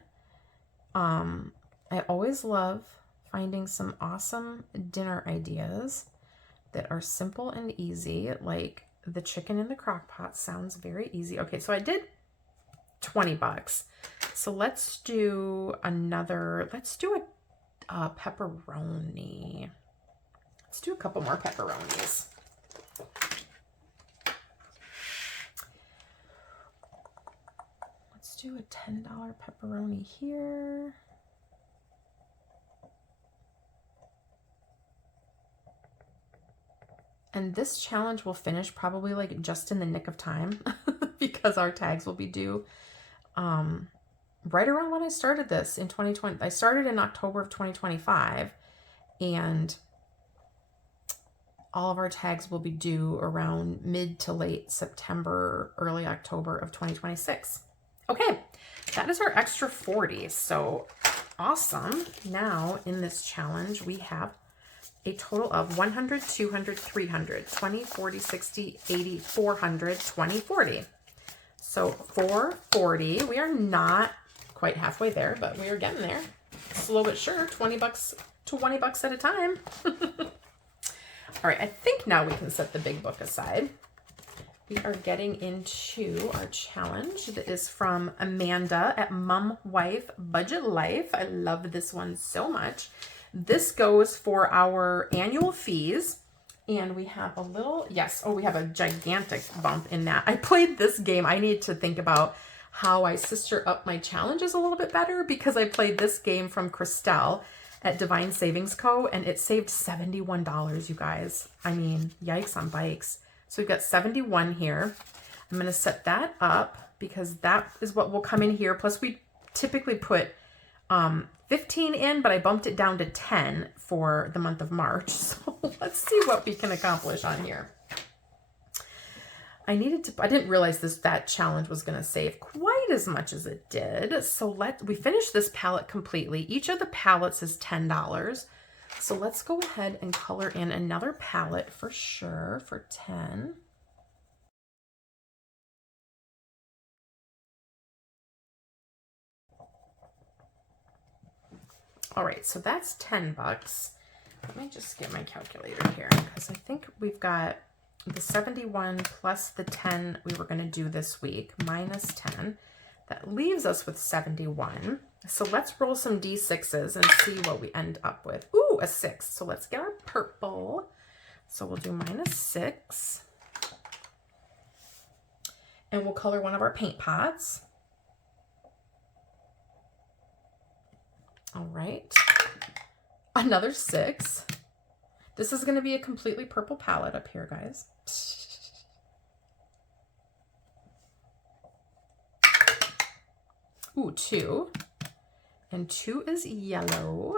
I always love finding some awesome dinner ideas that are simple and easy, like the chicken in the crock pot sounds very easy. Okay, so I did 20 bucks. So let's do another, let's do a pepperoni. Let's do a couple more pepperonis. Let's do a $10 pepperoni here. And this challenge will finish probably like just in the nick of time because our tags will be due right around when I started this in 2020. I started in October of 2025, and all of our tags will be due around mid to late September, early October of 2026. Okay, that is our extra 40. So awesome. Now in this challenge, we have a total of 100, 200, 300, 20, 40, 60, 80, 400, 20, 40. So 440, we are not quite halfway there, but we are getting there. Slow but sure, 20 bucks to 20 bucks at a time. All right, I think now we can set the big book aside. We are getting into our challenge that is from Amanda at Mom Wife Budget Life. I love this one so much. This goes for our annual fees, and we have a little, yes, oh, we have a gigantic bump in that. I played this game. I need to think about how I sister up my challenges a little bit better because I played this game from Christelle at Divine Savings Co. and it saved $71, you guys. I mean, yikes on bikes. So we've got 71 here. I'm going to set that up because that is what will come in here. Plus we typically put 15 in, but I bumped it down to 10 for the month of March. So let's see what we can accomplish on here. I didn't realize that challenge was going to save quite as much as it did. So we finished this palette completely. Each of the palettes is $10. So let's go ahead and color in another palette for sure for 10. All right, so that's 10 bucks. Let me just get my calculator here because I think we've got the 71 plus the 10 we were going to do this week minus 10. That leaves us with 71. So let's roll some D6s and see what we end up with. Ooh, a 6. So let's get our purple. So we'll do minus 6. And we'll color one of our paint pots. All right. Another 6. This is going to be a completely purple palette up here, guys. Ooh, 2. And 2 is yellow.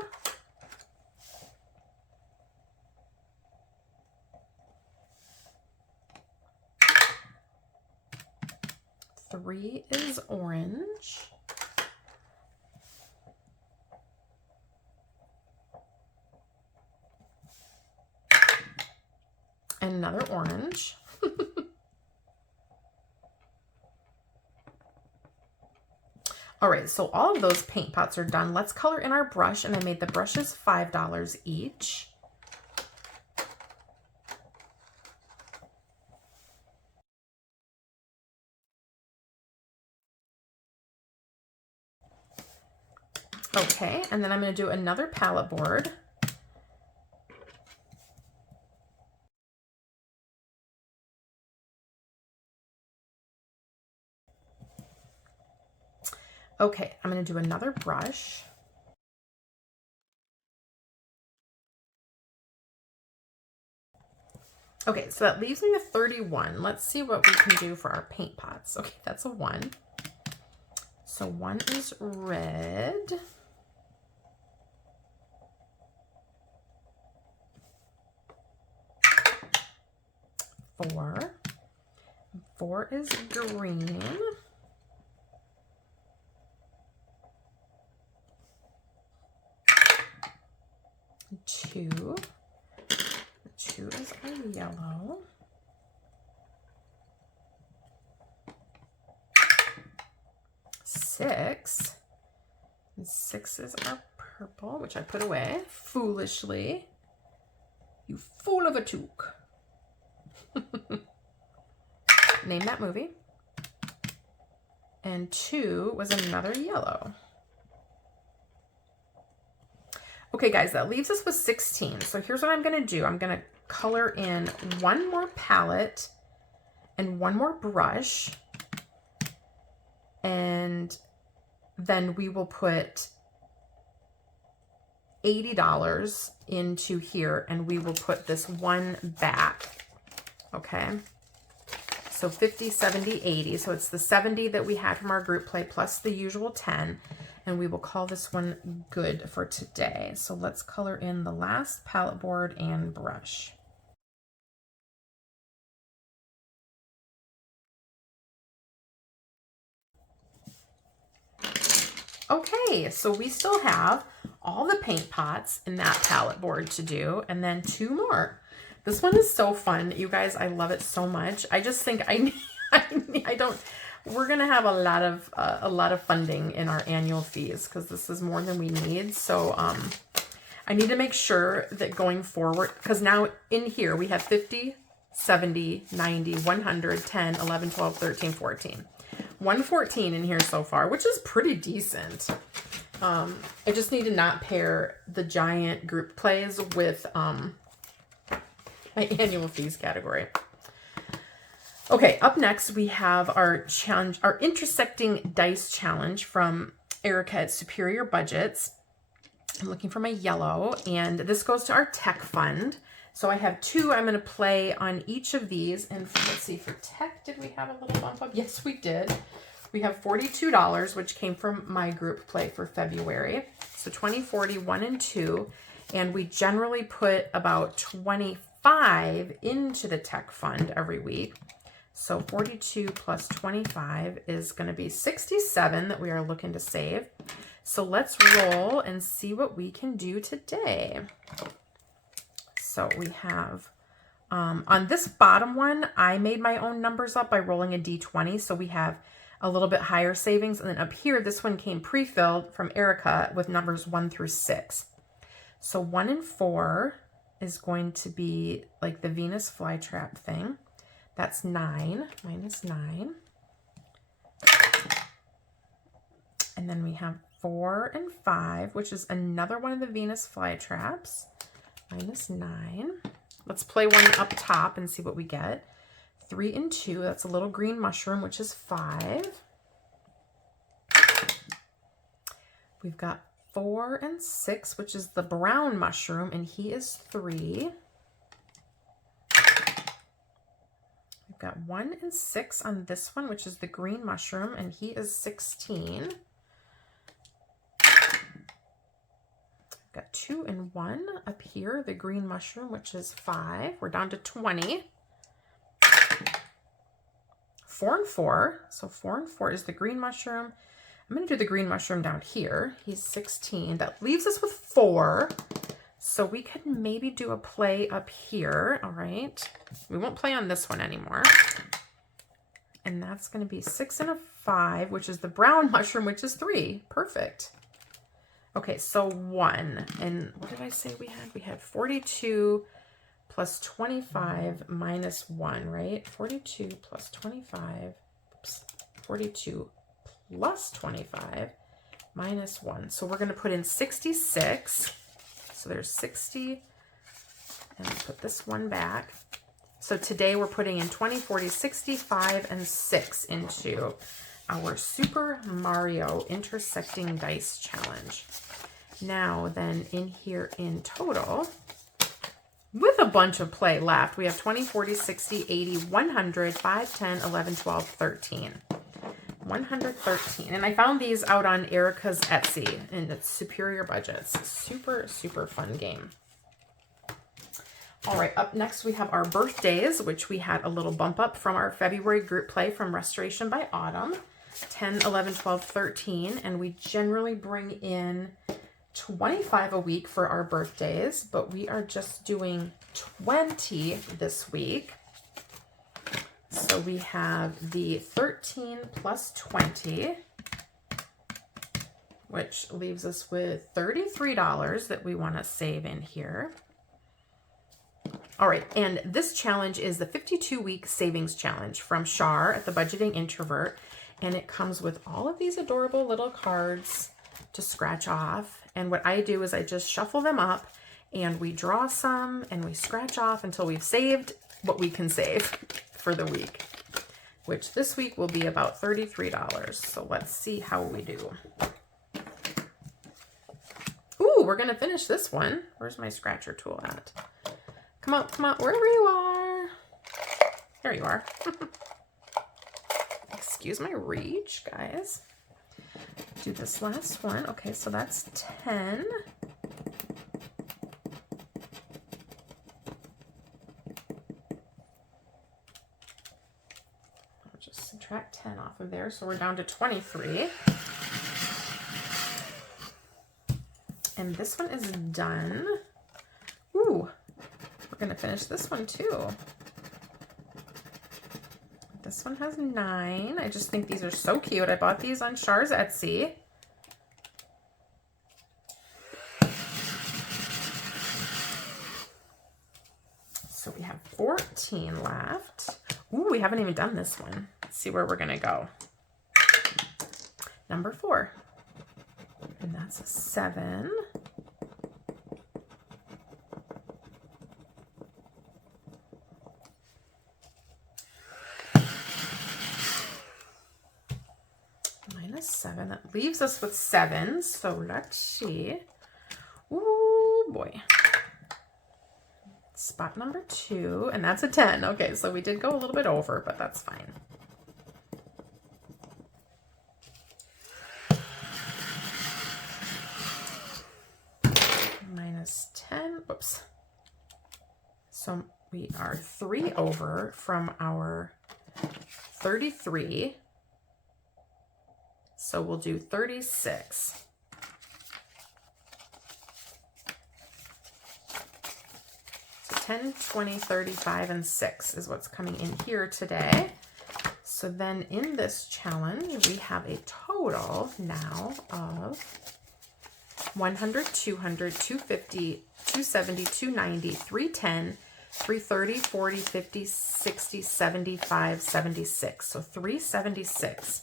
Three is orange. And another orange. All right, so all of those paint pots are done. Let's color in our brush, and I made the brushes $5 each. Okay, and then I'm going to do another palette board. Okay, I'm going to do another brush. Okay, so that leaves me with 31. Let's see what we can do for our paint pots. Okay, that's a 1. So 1 is red. Four is green. 2. 2 is our yellow. 6. And 6 is our purple, which I put away foolishly. You fool of a toque. Name that movie. And 2 was another yellow. Okay, guys, that leaves us with 16. So here's what I'm going to do. I'm going to color in one more palette and one more brush. And then we will put $80 into here, and we will put this one back. Okay. So 50, 70, 80. So it's the 70 that we had from our group play plus the usual 10. And we will call this one good for today. So let's color in the last palette board and brush. Okay, so we still have all the paint pots in that palette board to do, and then 2 more. This one is so fun, you guys. I love it so much. I just think we're gonna have a lot of funding in our annual fees because this is more than we need. So I need to make sure that going forward, because now in here we have 50, 70, 90, 100, 10, 11, 12, 13, 14. 114 in here so far, which is pretty decent. I just need to not pair the giant group plays with my annual fees category. Okay, up next we have our challenge, our intersecting dice challenge from Erica at Superior Budgets. I'm looking for my yellow, and this goes to our tech fund. So I have 2 I'm going to play on each of these. And let's see, for tech, did we have a little bump up? Yes, we did. We have $42, which came from my group play for February. So 20, 40, 1 and 2. And we generally put about 25 into the tech fund every week. So 42 plus 25 is going to be 67 that we are looking to save. So let's roll and see what we can do today. So we have, on this bottom one, I made my own numbers up by rolling a D20. So we have a little bit higher savings. And then up here, this one came pre-filled from Erica with numbers 1 through 6. So 1 and 4 is going to be like the Venus flytrap thing. That's 9, minus 9. And then we have 4 and 5, which is another one of the Venus flytraps. Minus 9. Let's play one up top and see what we get. 3 and 2, that's a little green mushroom, which is 5. We've got 4 and 6, which is the brown mushroom, and he is 3. We've got 1 and 6 on this one, which is the green mushroom, and he is 16. got 2 and 1 up here. The green mushroom, which is 5. We're down to 20. 4 and 4. So 4 and 4 is the green mushroom. I'm going to do the green mushroom down here. He's 16. That leaves us with 4. So we could maybe do a play up here. All right. We won't play on this one anymore. And that's going to be 6 and a 5, which is the brown mushroom, which is 3. Perfect. Okay, so 1. And what did I say we had? We had 42 plus 25 minus 1, right? 42 plus 25. Oops. 42 plus 25 minus 1. So we're going to put in 66. So there's 60. And put this one back. So today we're putting in 20, 40, 65, and 6 into our Super Mario Intersecting Dice Challenge. Now then in here in total, with a bunch of play left, we have 20, 40, 60, 80, 100, 5, 10, 11, 12, 13. 113. And I found these out on Erica's Etsy and it's Superior Budgets. Super, super fun game. All right, up next we have our birthdays, which we had a little bump up from our February group play from Restoration by Autumn. 10, 11, 12, 13. And we generally bring in 25 a week for our birthdays, but we are just doing 20 this week. So we have the 13 plus 20, which leaves us with $33 that we want to save in here. All right, and this challenge is the 52-week savings challenge from Shar at the Budgeting Introvert, and it comes with all of these adorable little cards to scratch off. And what I do is I just shuffle them up and we draw some and we scratch off until we've saved what we can save for the week, which this week will be about $33. So let's see how we do. Ooh, we're gonna finish this one. Where's my scratcher tool at? Come on, wherever you are. There you are. Excuse my reach, guys. Do this last one. Okay, so that's 10. I'll just subtract 10 off of there. So we're down to 23. And this one is done. Ooh, we're going to finish this one too. This one has 9. I just think these are so cute. I bought these on Shar's Etsy. So we have 14 left. Ooh, we haven't even done this one. Let's see where we're going to go. Number 4. And that's a 7. That leaves us with 7. So let's see. Ooh, boy. Spot number 2, and that's a 10. Okay, so we did go a little bit over, but that's fine. Minus 10. Whoops. So we are 3 over from our 33. So we'll do 36. So 10, 20, 35, and 6 is what's coming in here today. So then in this challenge, we have a total now of 100, 200, 250, 270, 290, 310, 330, 40, 50, 60, 75, 76. So 376.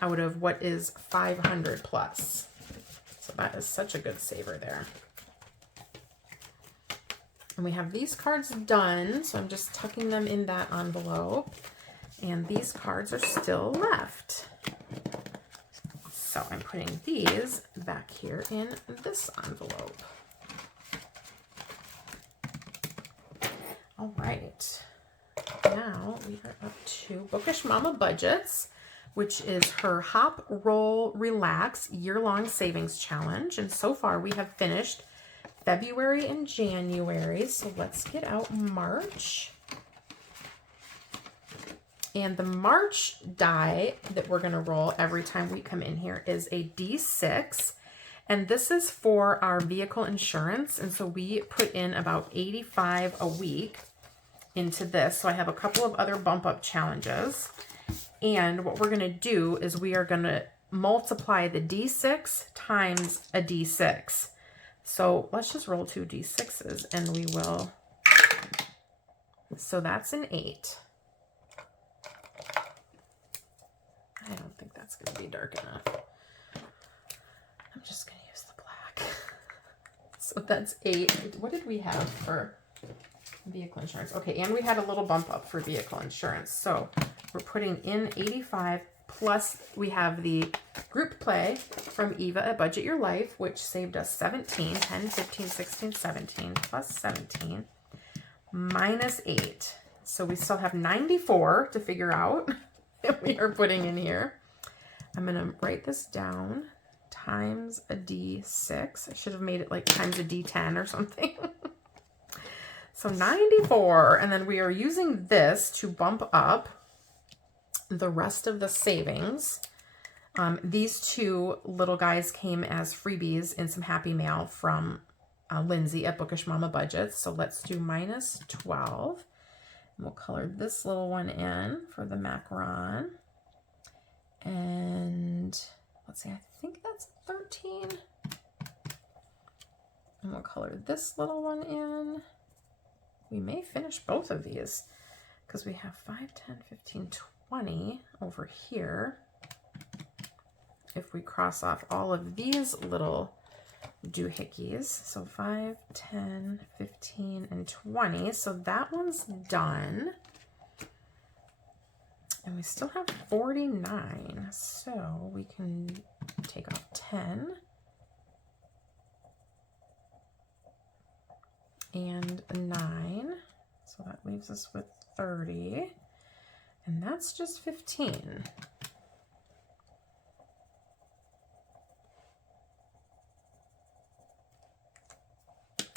Out of what is 500 plus. So that is such a good saver there. And we have these cards done, so I'm just tucking them in that envelope. And these cards are still left. So I'm putting these back here in this envelope. All right. Now we are up to Bookish Mama Budgets, which is her Hop, Roll, Relax year-long savings challenge. And so far we have finished February and January. So let's get out March. And the March die that we're going to roll every time we come in here is a D6. And this is for our vehicle insurance. And so we put in about $85 a week into this. So I have a couple of other bump up challenges. And what we're going to do is we are going to multiply the D6 times a D6. So let's just roll 2 D6s and we will. So that's an 8. I don't think that's going to be dark enough. I'm just going to use the black. So that's 8. What did we have for vehicle insurance? Okay, and we had a little bump up for vehicle insurance. So we're putting in 85 plus we have the group play from Eva at Budget Your Life, which saved us 17, 10, 15, 16, 17 plus 17 minus 8. So we still have 94 to figure out. That we are putting in here. I'm going to write this down times a D6. I should have made it like times a D10 or something. So 94. And then we are using this to bump up the rest of the savings. These two little guys came as freebies in some Happy Mail from Lindsay at Bookish Mama Budgets. So let's do minus 12. We'll color this little one in for the macaron. And let's see, I think that's 13. And we'll color this little one in. We may finish both of these because we have 5, 10, 15, 20 over here. If we cross off all of these little doohickeys, so 5, 10, 15, and 20. So that one's done. And we still have 49. So we can take off 10. And 9. So that leaves us with 30. And that's just 15.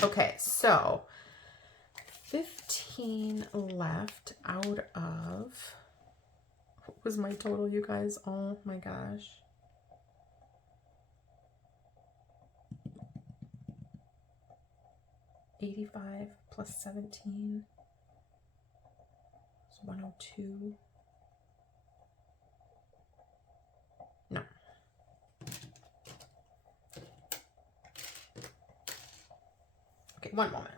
Okay, so 15 left out of, what was my total, you guys? Oh my gosh. $85 plus 17 is 102. No. Okay, one moment.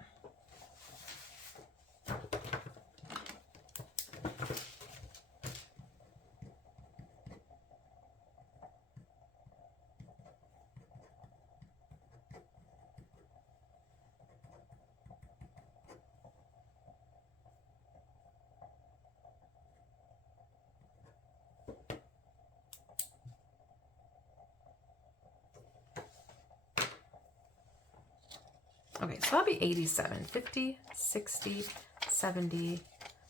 Okay, so that'll be 87, 50, 60, 70,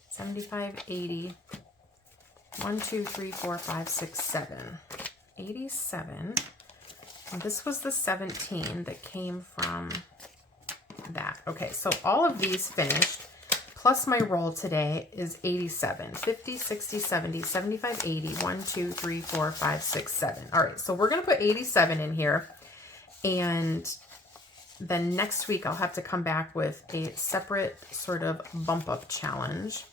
75, 80, 1, 2, 3, 4, 5, 6, 7, 87. And this was the 17 that came from that. Okay, so all of these finished, plus my roll today is 87, 50, 60, 70, 75, 80, 1, 2, 3, 4, 5, 6, 7. All right, so we're going to put 87 in here, and then next week I'll have to come back with a separate sort of bump up challenge.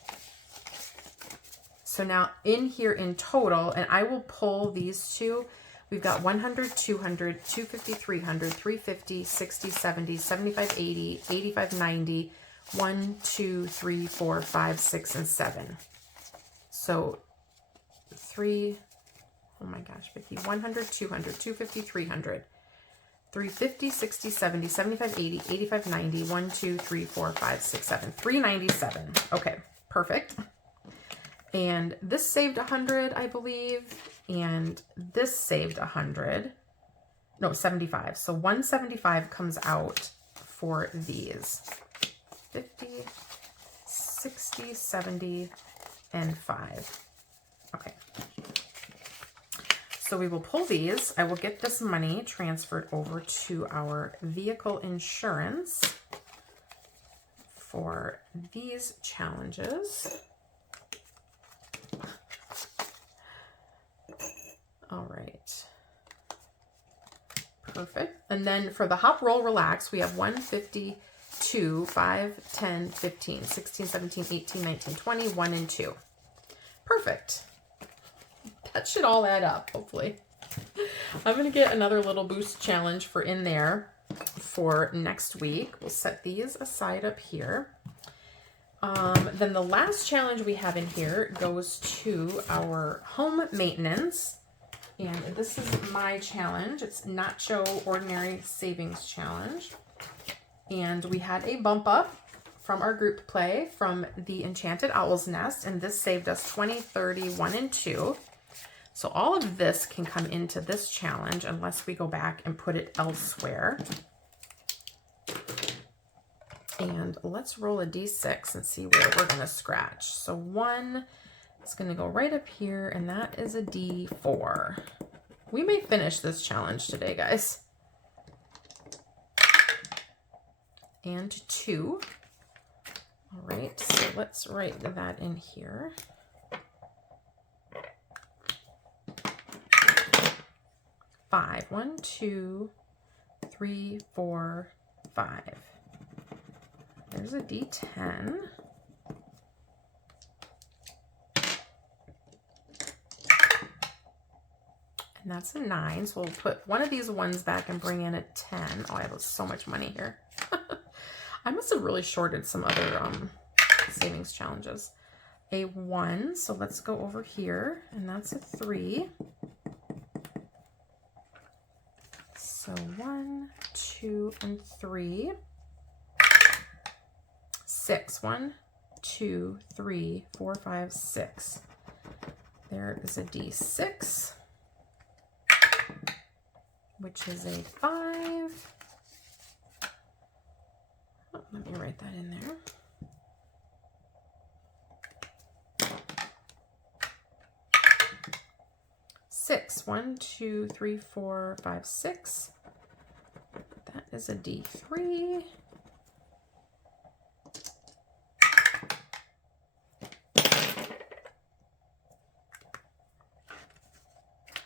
So now in here in total, and I will pull these two, we've got 100, 200, 250, 300, 350, 60, 70, 75, 80, 85, 90, 1, 2, 3, 4, 5, 6, and 7. So 3, oh my gosh, 50, 100, 200, 250, 300. 350, 60, 70, 75, 80, 85, 90, 1, 2, 3, 4, 5, 6, 7, 397. Okay, perfect. And this saved 100, I believe, and this saved 100. No, 75. So 175 comes out for these. 50, 60, 70, and 5. Okay. So we will pull these. I will get this money transferred over to our vehicle insurance for these challenges. All right. Perfect. And then for the hop, roll, relax, we have 152, 5, 10, 15, 16, 17, 18, 19, 20, 1 and 2. Perfect. That should all add up, hopefully. I'm going to get another little boost challenge for in there for next week. We'll set these aside up here. Then the last challenge we have in here goes to our home maintenance. And this is my challenge. It's Nacho Ordinary Savings Challenge. And we had a bump up from our group play from the Enchanted Owl's Nest. And this saved us 20, 30, 1 and 2. So all of this can come into this challenge unless we go back and put it elsewhere. And let's roll a d6 and see where we're going to scratch. So 1 is going to go right up here, and that is a d4. We may finish this challenge today, guys. And 2. All right, so let's write that in here. 5. 1, 2, 3, 4, 5. There's a d10. And that's a 9. So we'll put one of these ones back and bring in a 10. Oh, I have so much money here. I must have really shorted some other savings challenges. A 1. So let's go over here. And that's a 3. So 1, 2, and 3. 6. 1, 2, 3, 4, 5, 6. There is a d6, which is a 5. Oh, let me write that in there. Six. 1, 2, 3, 4, 5, 6. That is a d3.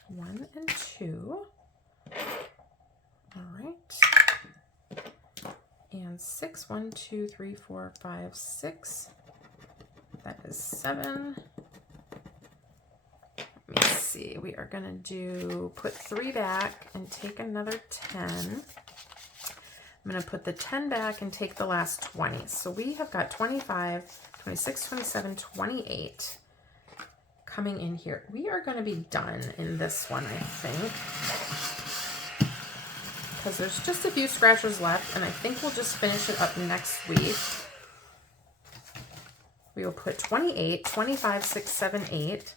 1 and 2. All right. And 6. 1, 2, 3, 4, 5, 6. That is 7. Let me see. We are going to put 3 back and take another 10. I'm going to put the 10 back and take the last 20. So we have got 25, 26, 27, 28 coming in here. We are going to be done in this one, I think, because there's just a few scratchers left, and I think we'll just finish it up next week. We will put 28, 25, 6, 7, 8.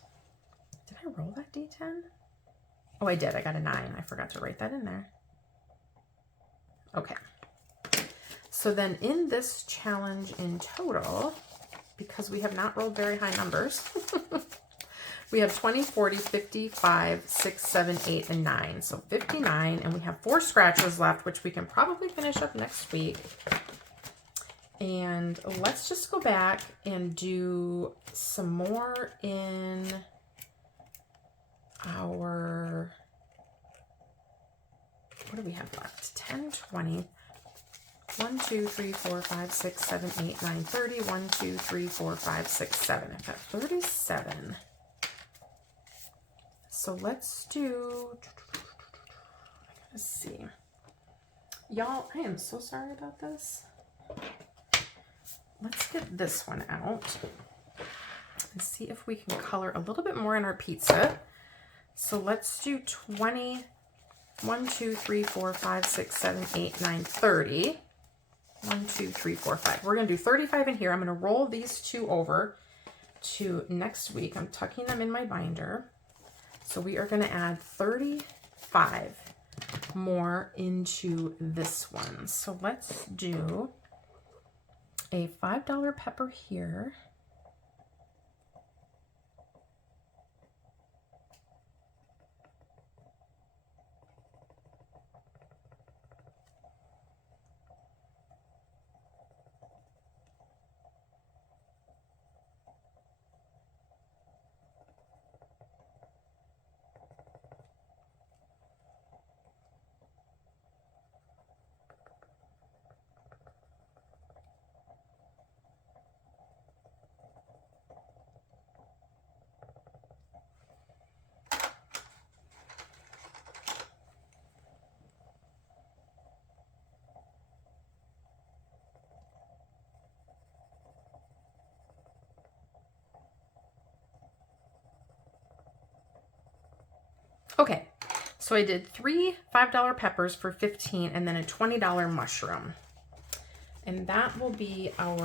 Did I roll that d10? Oh, I did. I got a 9. I forgot to write that in there. Okay. So then in this challenge in total, because we have not rolled very high numbers, we have 20, 40, 55, 6, 7, 8, and 9. So 59, and we have 4 scratchers left, which we can probably finish up next week. And let's just go back and do some more in our, what do we have left? 10, 20, 1, 2, 3, 4, 5, 6, 7, 8, 9, 30, 1, 2, 3, 4, 5, 6, 7. I've got 37. So let's do, let's see. Y'all, I am so sorry about this. Let's get this one out and see if we can color a little bit more in our pizza. So let's do 20, 1, 2, 3, 4, 5, 6, 7, 8, 9, 30. 1, 2, 3, 4, 5. We're going to do 35 in here. I'm going to roll these 2 over to next week. I'm tucking them in my binder. So we are going to add 35 more into this one. So let's do a $5 pepper here. Okay, so I did 3 $5 peppers for $15 and then a $20 mushroom. And that will be all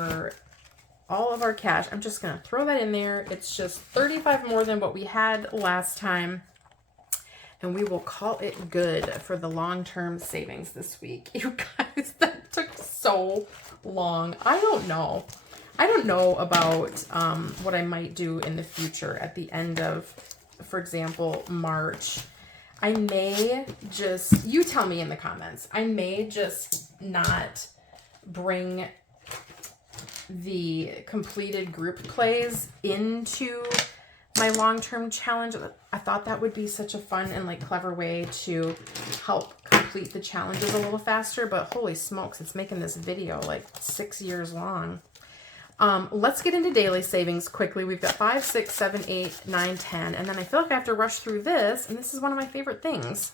of our cash. I'm just gonna throw that in there. It's just 35 more than what we had last time. And we will call it good for the long-term savings this week. You guys, that took so long. I don't know. I don't know about what I might do in the future at the end of, for example, March. I may just, you tell me in the comments, I may just not bring the completed group plays into my long-term challenge. I thought that would be such a fun and like clever way to help complete the challenges a little faster, but holy smokes, it's making this video like 6 years long. Let's get into daily savings quickly. We've got 5, 6, 7, 8, 9, 10, and then I feel like I have to rush through this, and this is one of my favorite things.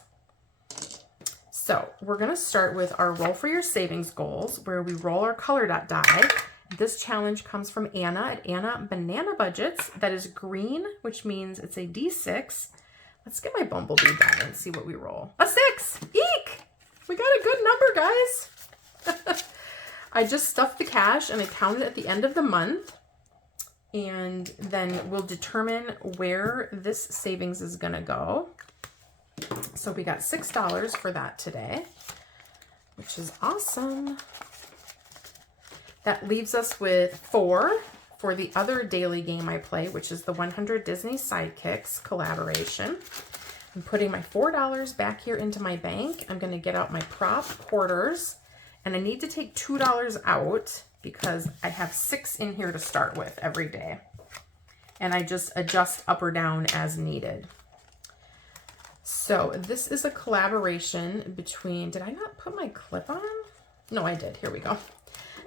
So we're gonna start with our roll for your savings goals, where we roll our color dot die. This challenge comes from Anna at Anna Banana Budgets. That is green, which means it's a D6. Let's get my bumblebee die and see what we roll. A 6! Eek! We got a good number, guys. I just stuffed the cash and I count it at the end of the month. And then we'll determine where this savings is gonna go. So we got $6 for that today, which is awesome. That leaves us with 4 for the other daily game I play, which is the 100 Disney Sidekicks collaboration. I'm putting my $4 back here into my bank. I'm gonna get out my prop quarters, and I need to take $2 out because I have 6 in here to start with every day. And I just adjust up or down as needed. So this is a collaboration between, did I not put my clip on? No, I did, here we go.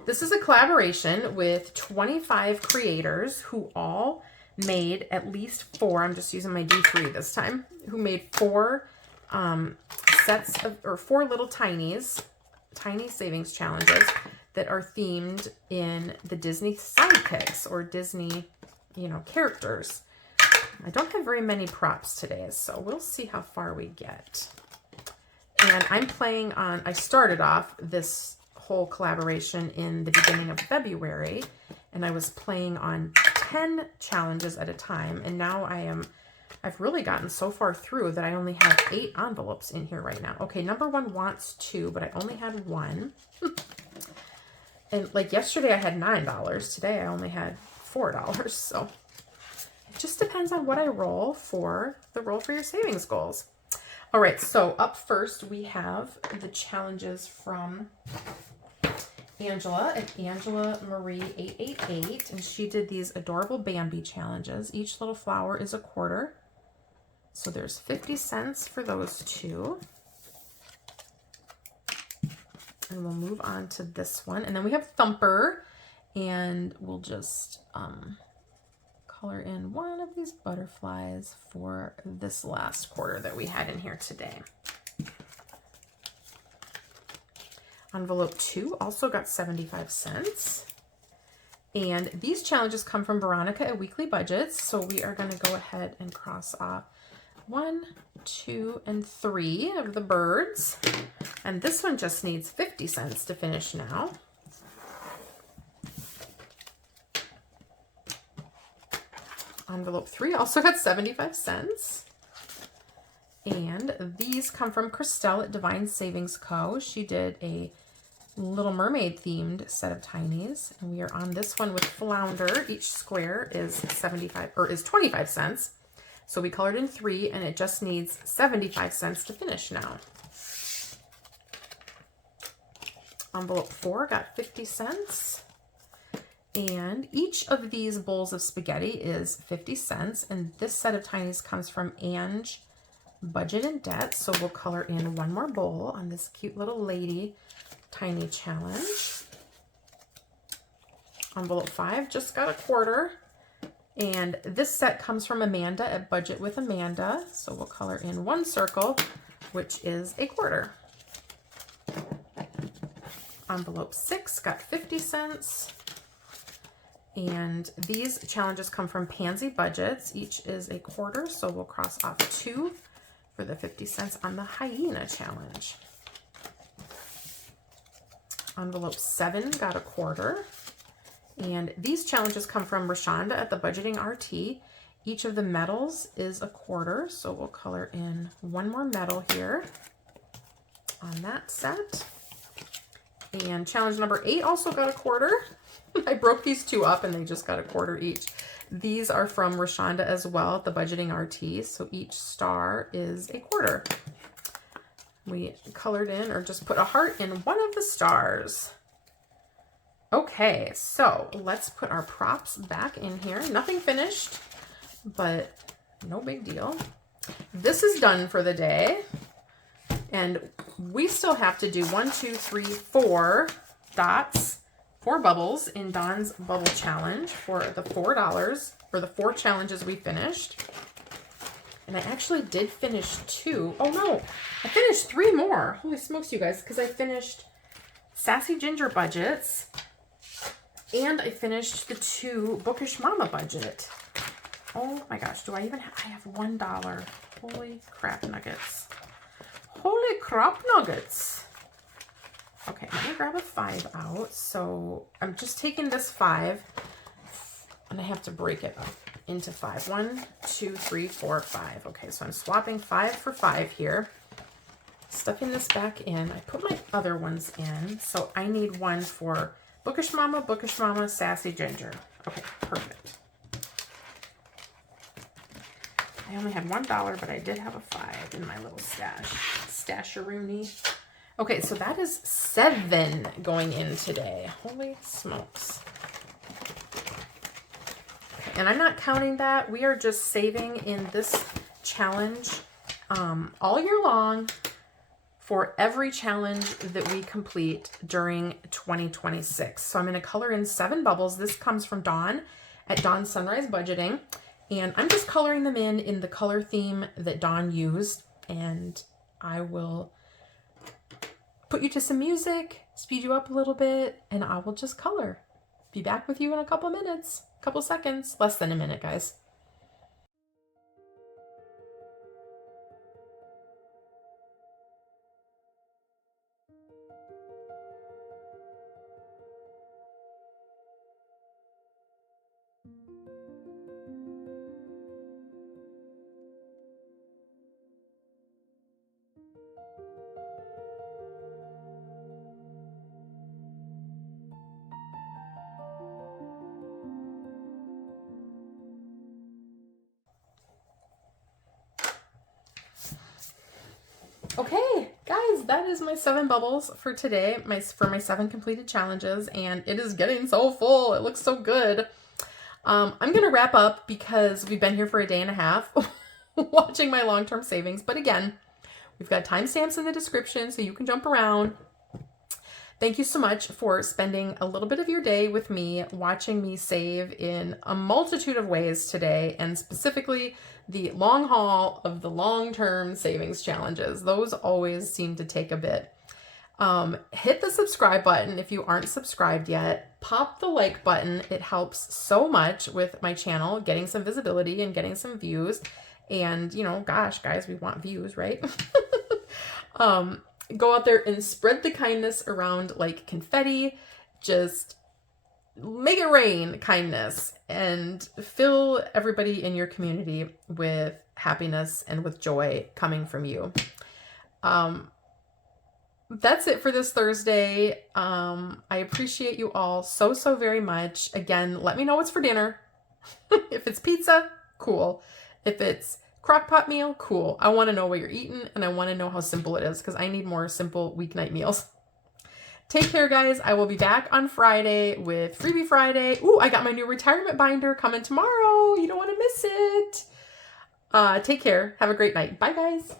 This is a collaboration with 25 creators who all made at least 4, I'm just using my D3 this time, who made 4 sets of, or 4 little tiny savings challenges that are themed in the Disney Sidekicks or Disney, you know, characters. I don't have very many props today, so we'll see how far we get. And I'm playing on, I started off this whole collaboration in the beginning of February, and I was playing on 10 challenges at a time, and now I've really gotten so far through that I only have 8 envelopes in here right now. Okay, number 1 wants 2, but I only had 1. And like yesterday I had $9. Today I only had $4, so it just depends on what I roll for the roll for your savings goals. All right, so up first we have the challenges from Angela at Angela Marie 888, and she did these adorable Bambi challenges. Each little flower is a quarter, so there's 50 cents for those 2. And we'll move on to this one, and then we have Thumper, and we'll just color in one of these butterflies for this last quarter that we had in here today. Envelope 2 also got 75 cents. And these challenges come from Veronica at Weekly Budgets. So we are going to go ahead and cross off 1, 2, and 3 of the birds. And this one just needs 50 cents to finish now. Envelope 3 also got 75 cents. And these come from Christelle at Divine Savings Co. She did a Little Mermaid themed set of tinies, and we are on this one with Flounder. Each square is 25 cents. So we colored in 3, and it just needs 75 cents to finish now. Envelope 4 got 50 cents. And each of these bowls of spaghetti is 50 cents. And this set of tinies comes from Ange Budget and Debt. So we'll color in 1 more bowl on this cute little lady tiny challenge. Envelope 5 just got a quarter. And this set comes from Amanda at Budget with Amanda. So we'll color in 1 circle, which is a quarter. Envelope 6 got 50 cents. And these challenges come from Pansy Budgets. Each is a quarter, so we'll cross off 2 for the 50 cents on the hyena challenge. Envelope 7 got a quarter. And these challenges come from Rashonda at the Budgeting RT. Each of the medals is a quarter, so we'll color in one more medal here on that set. And challenge number 8 also got a quarter. I broke these two up and they just got a quarter each. These are from Rashonda as well at the Budgeting RT, so each star is a quarter. We colored in or just put a heart in one of the stars. Okay, so let's put our props back in here. Nothing finished, but no big deal. This is done for the day. And we still have to do 1, 2, 3, 4 dots, 4 bubbles in Dawn's Bubble Challenge for the $4 for the 4 challenges we finished. And I actually did finish 2. Oh no, I finished 3 more. Holy smokes, you guys, because I finished Sassy Ginger budgets and I finished the 2 Bookish Mama budget. Oh my gosh, do I even have, I have $1. Holy crap nuggets. Holy crap nuggets. Okay, let me grab a 5 out. So I'm just taking this 5 and I have to break it up into 5. 1, 2, 3, 4, 5. Okay, so I'm swapping 5 for 5 here. Stuffing this back in. I put my other ones in. So I need one for Bookish Mama, Sassy Ginger. Okay, perfect. I only had $1, but I did have a 5 in my little stash. Stasharoonie. Okay, so that is 7 going in today. Holy smokes. Okay, and I'm not counting that. We are just saving in this challenge all year long for every challenge that we complete during 2026. So I'm going to color in 7 bubbles. This comes from Dawn at Dawn Sunrise Budgeting. And I'm just coloring them in the color theme that Dawn used. And I will put you to some music, speed you up a little bit, and I will just color. Be back with you in a couple minutes, couple seconds, less than a minute, guys. Okay, guys, that is my 7 bubbles for today, for my 7 completed challenges, and it is getting so full. It looks so good. I'm going to wrap up because we've been here for a day and a half watching my long-term savings. But again, we've got timestamps in the description so you can jump around. Thank you so much for spending a little bit of your day with me, watching me save in a multitude of ways today, and specifically the long haul of the long-term savings challenges. Those always seem to take a bit. Hit the subscribe button if you aren't subscribed yet. Pop the like button. It helps so much with my channel, getting some visibility and getting some views. And, you know, gosh, guys, we want views, right? Go out there and spread the kindness around like confetti. Just make it rain kindness and fill everybody in your community with happiness and with joy coming from you. That's it for this Thursday. I appreciate you all so very much. Again, let me know what's for dinner. If it's pizza, cool. If it's crock-pot meal, cool. I want to know what you're eating, and I want to know how simple it is because I need more simple weeknight meals. Take care, guys. I will be back on Friday with Freebie Friday. Ooh, I got my new retirement binder coming tomorrow. You don't want to miss it. Take care. Have a great night. Bye, guys.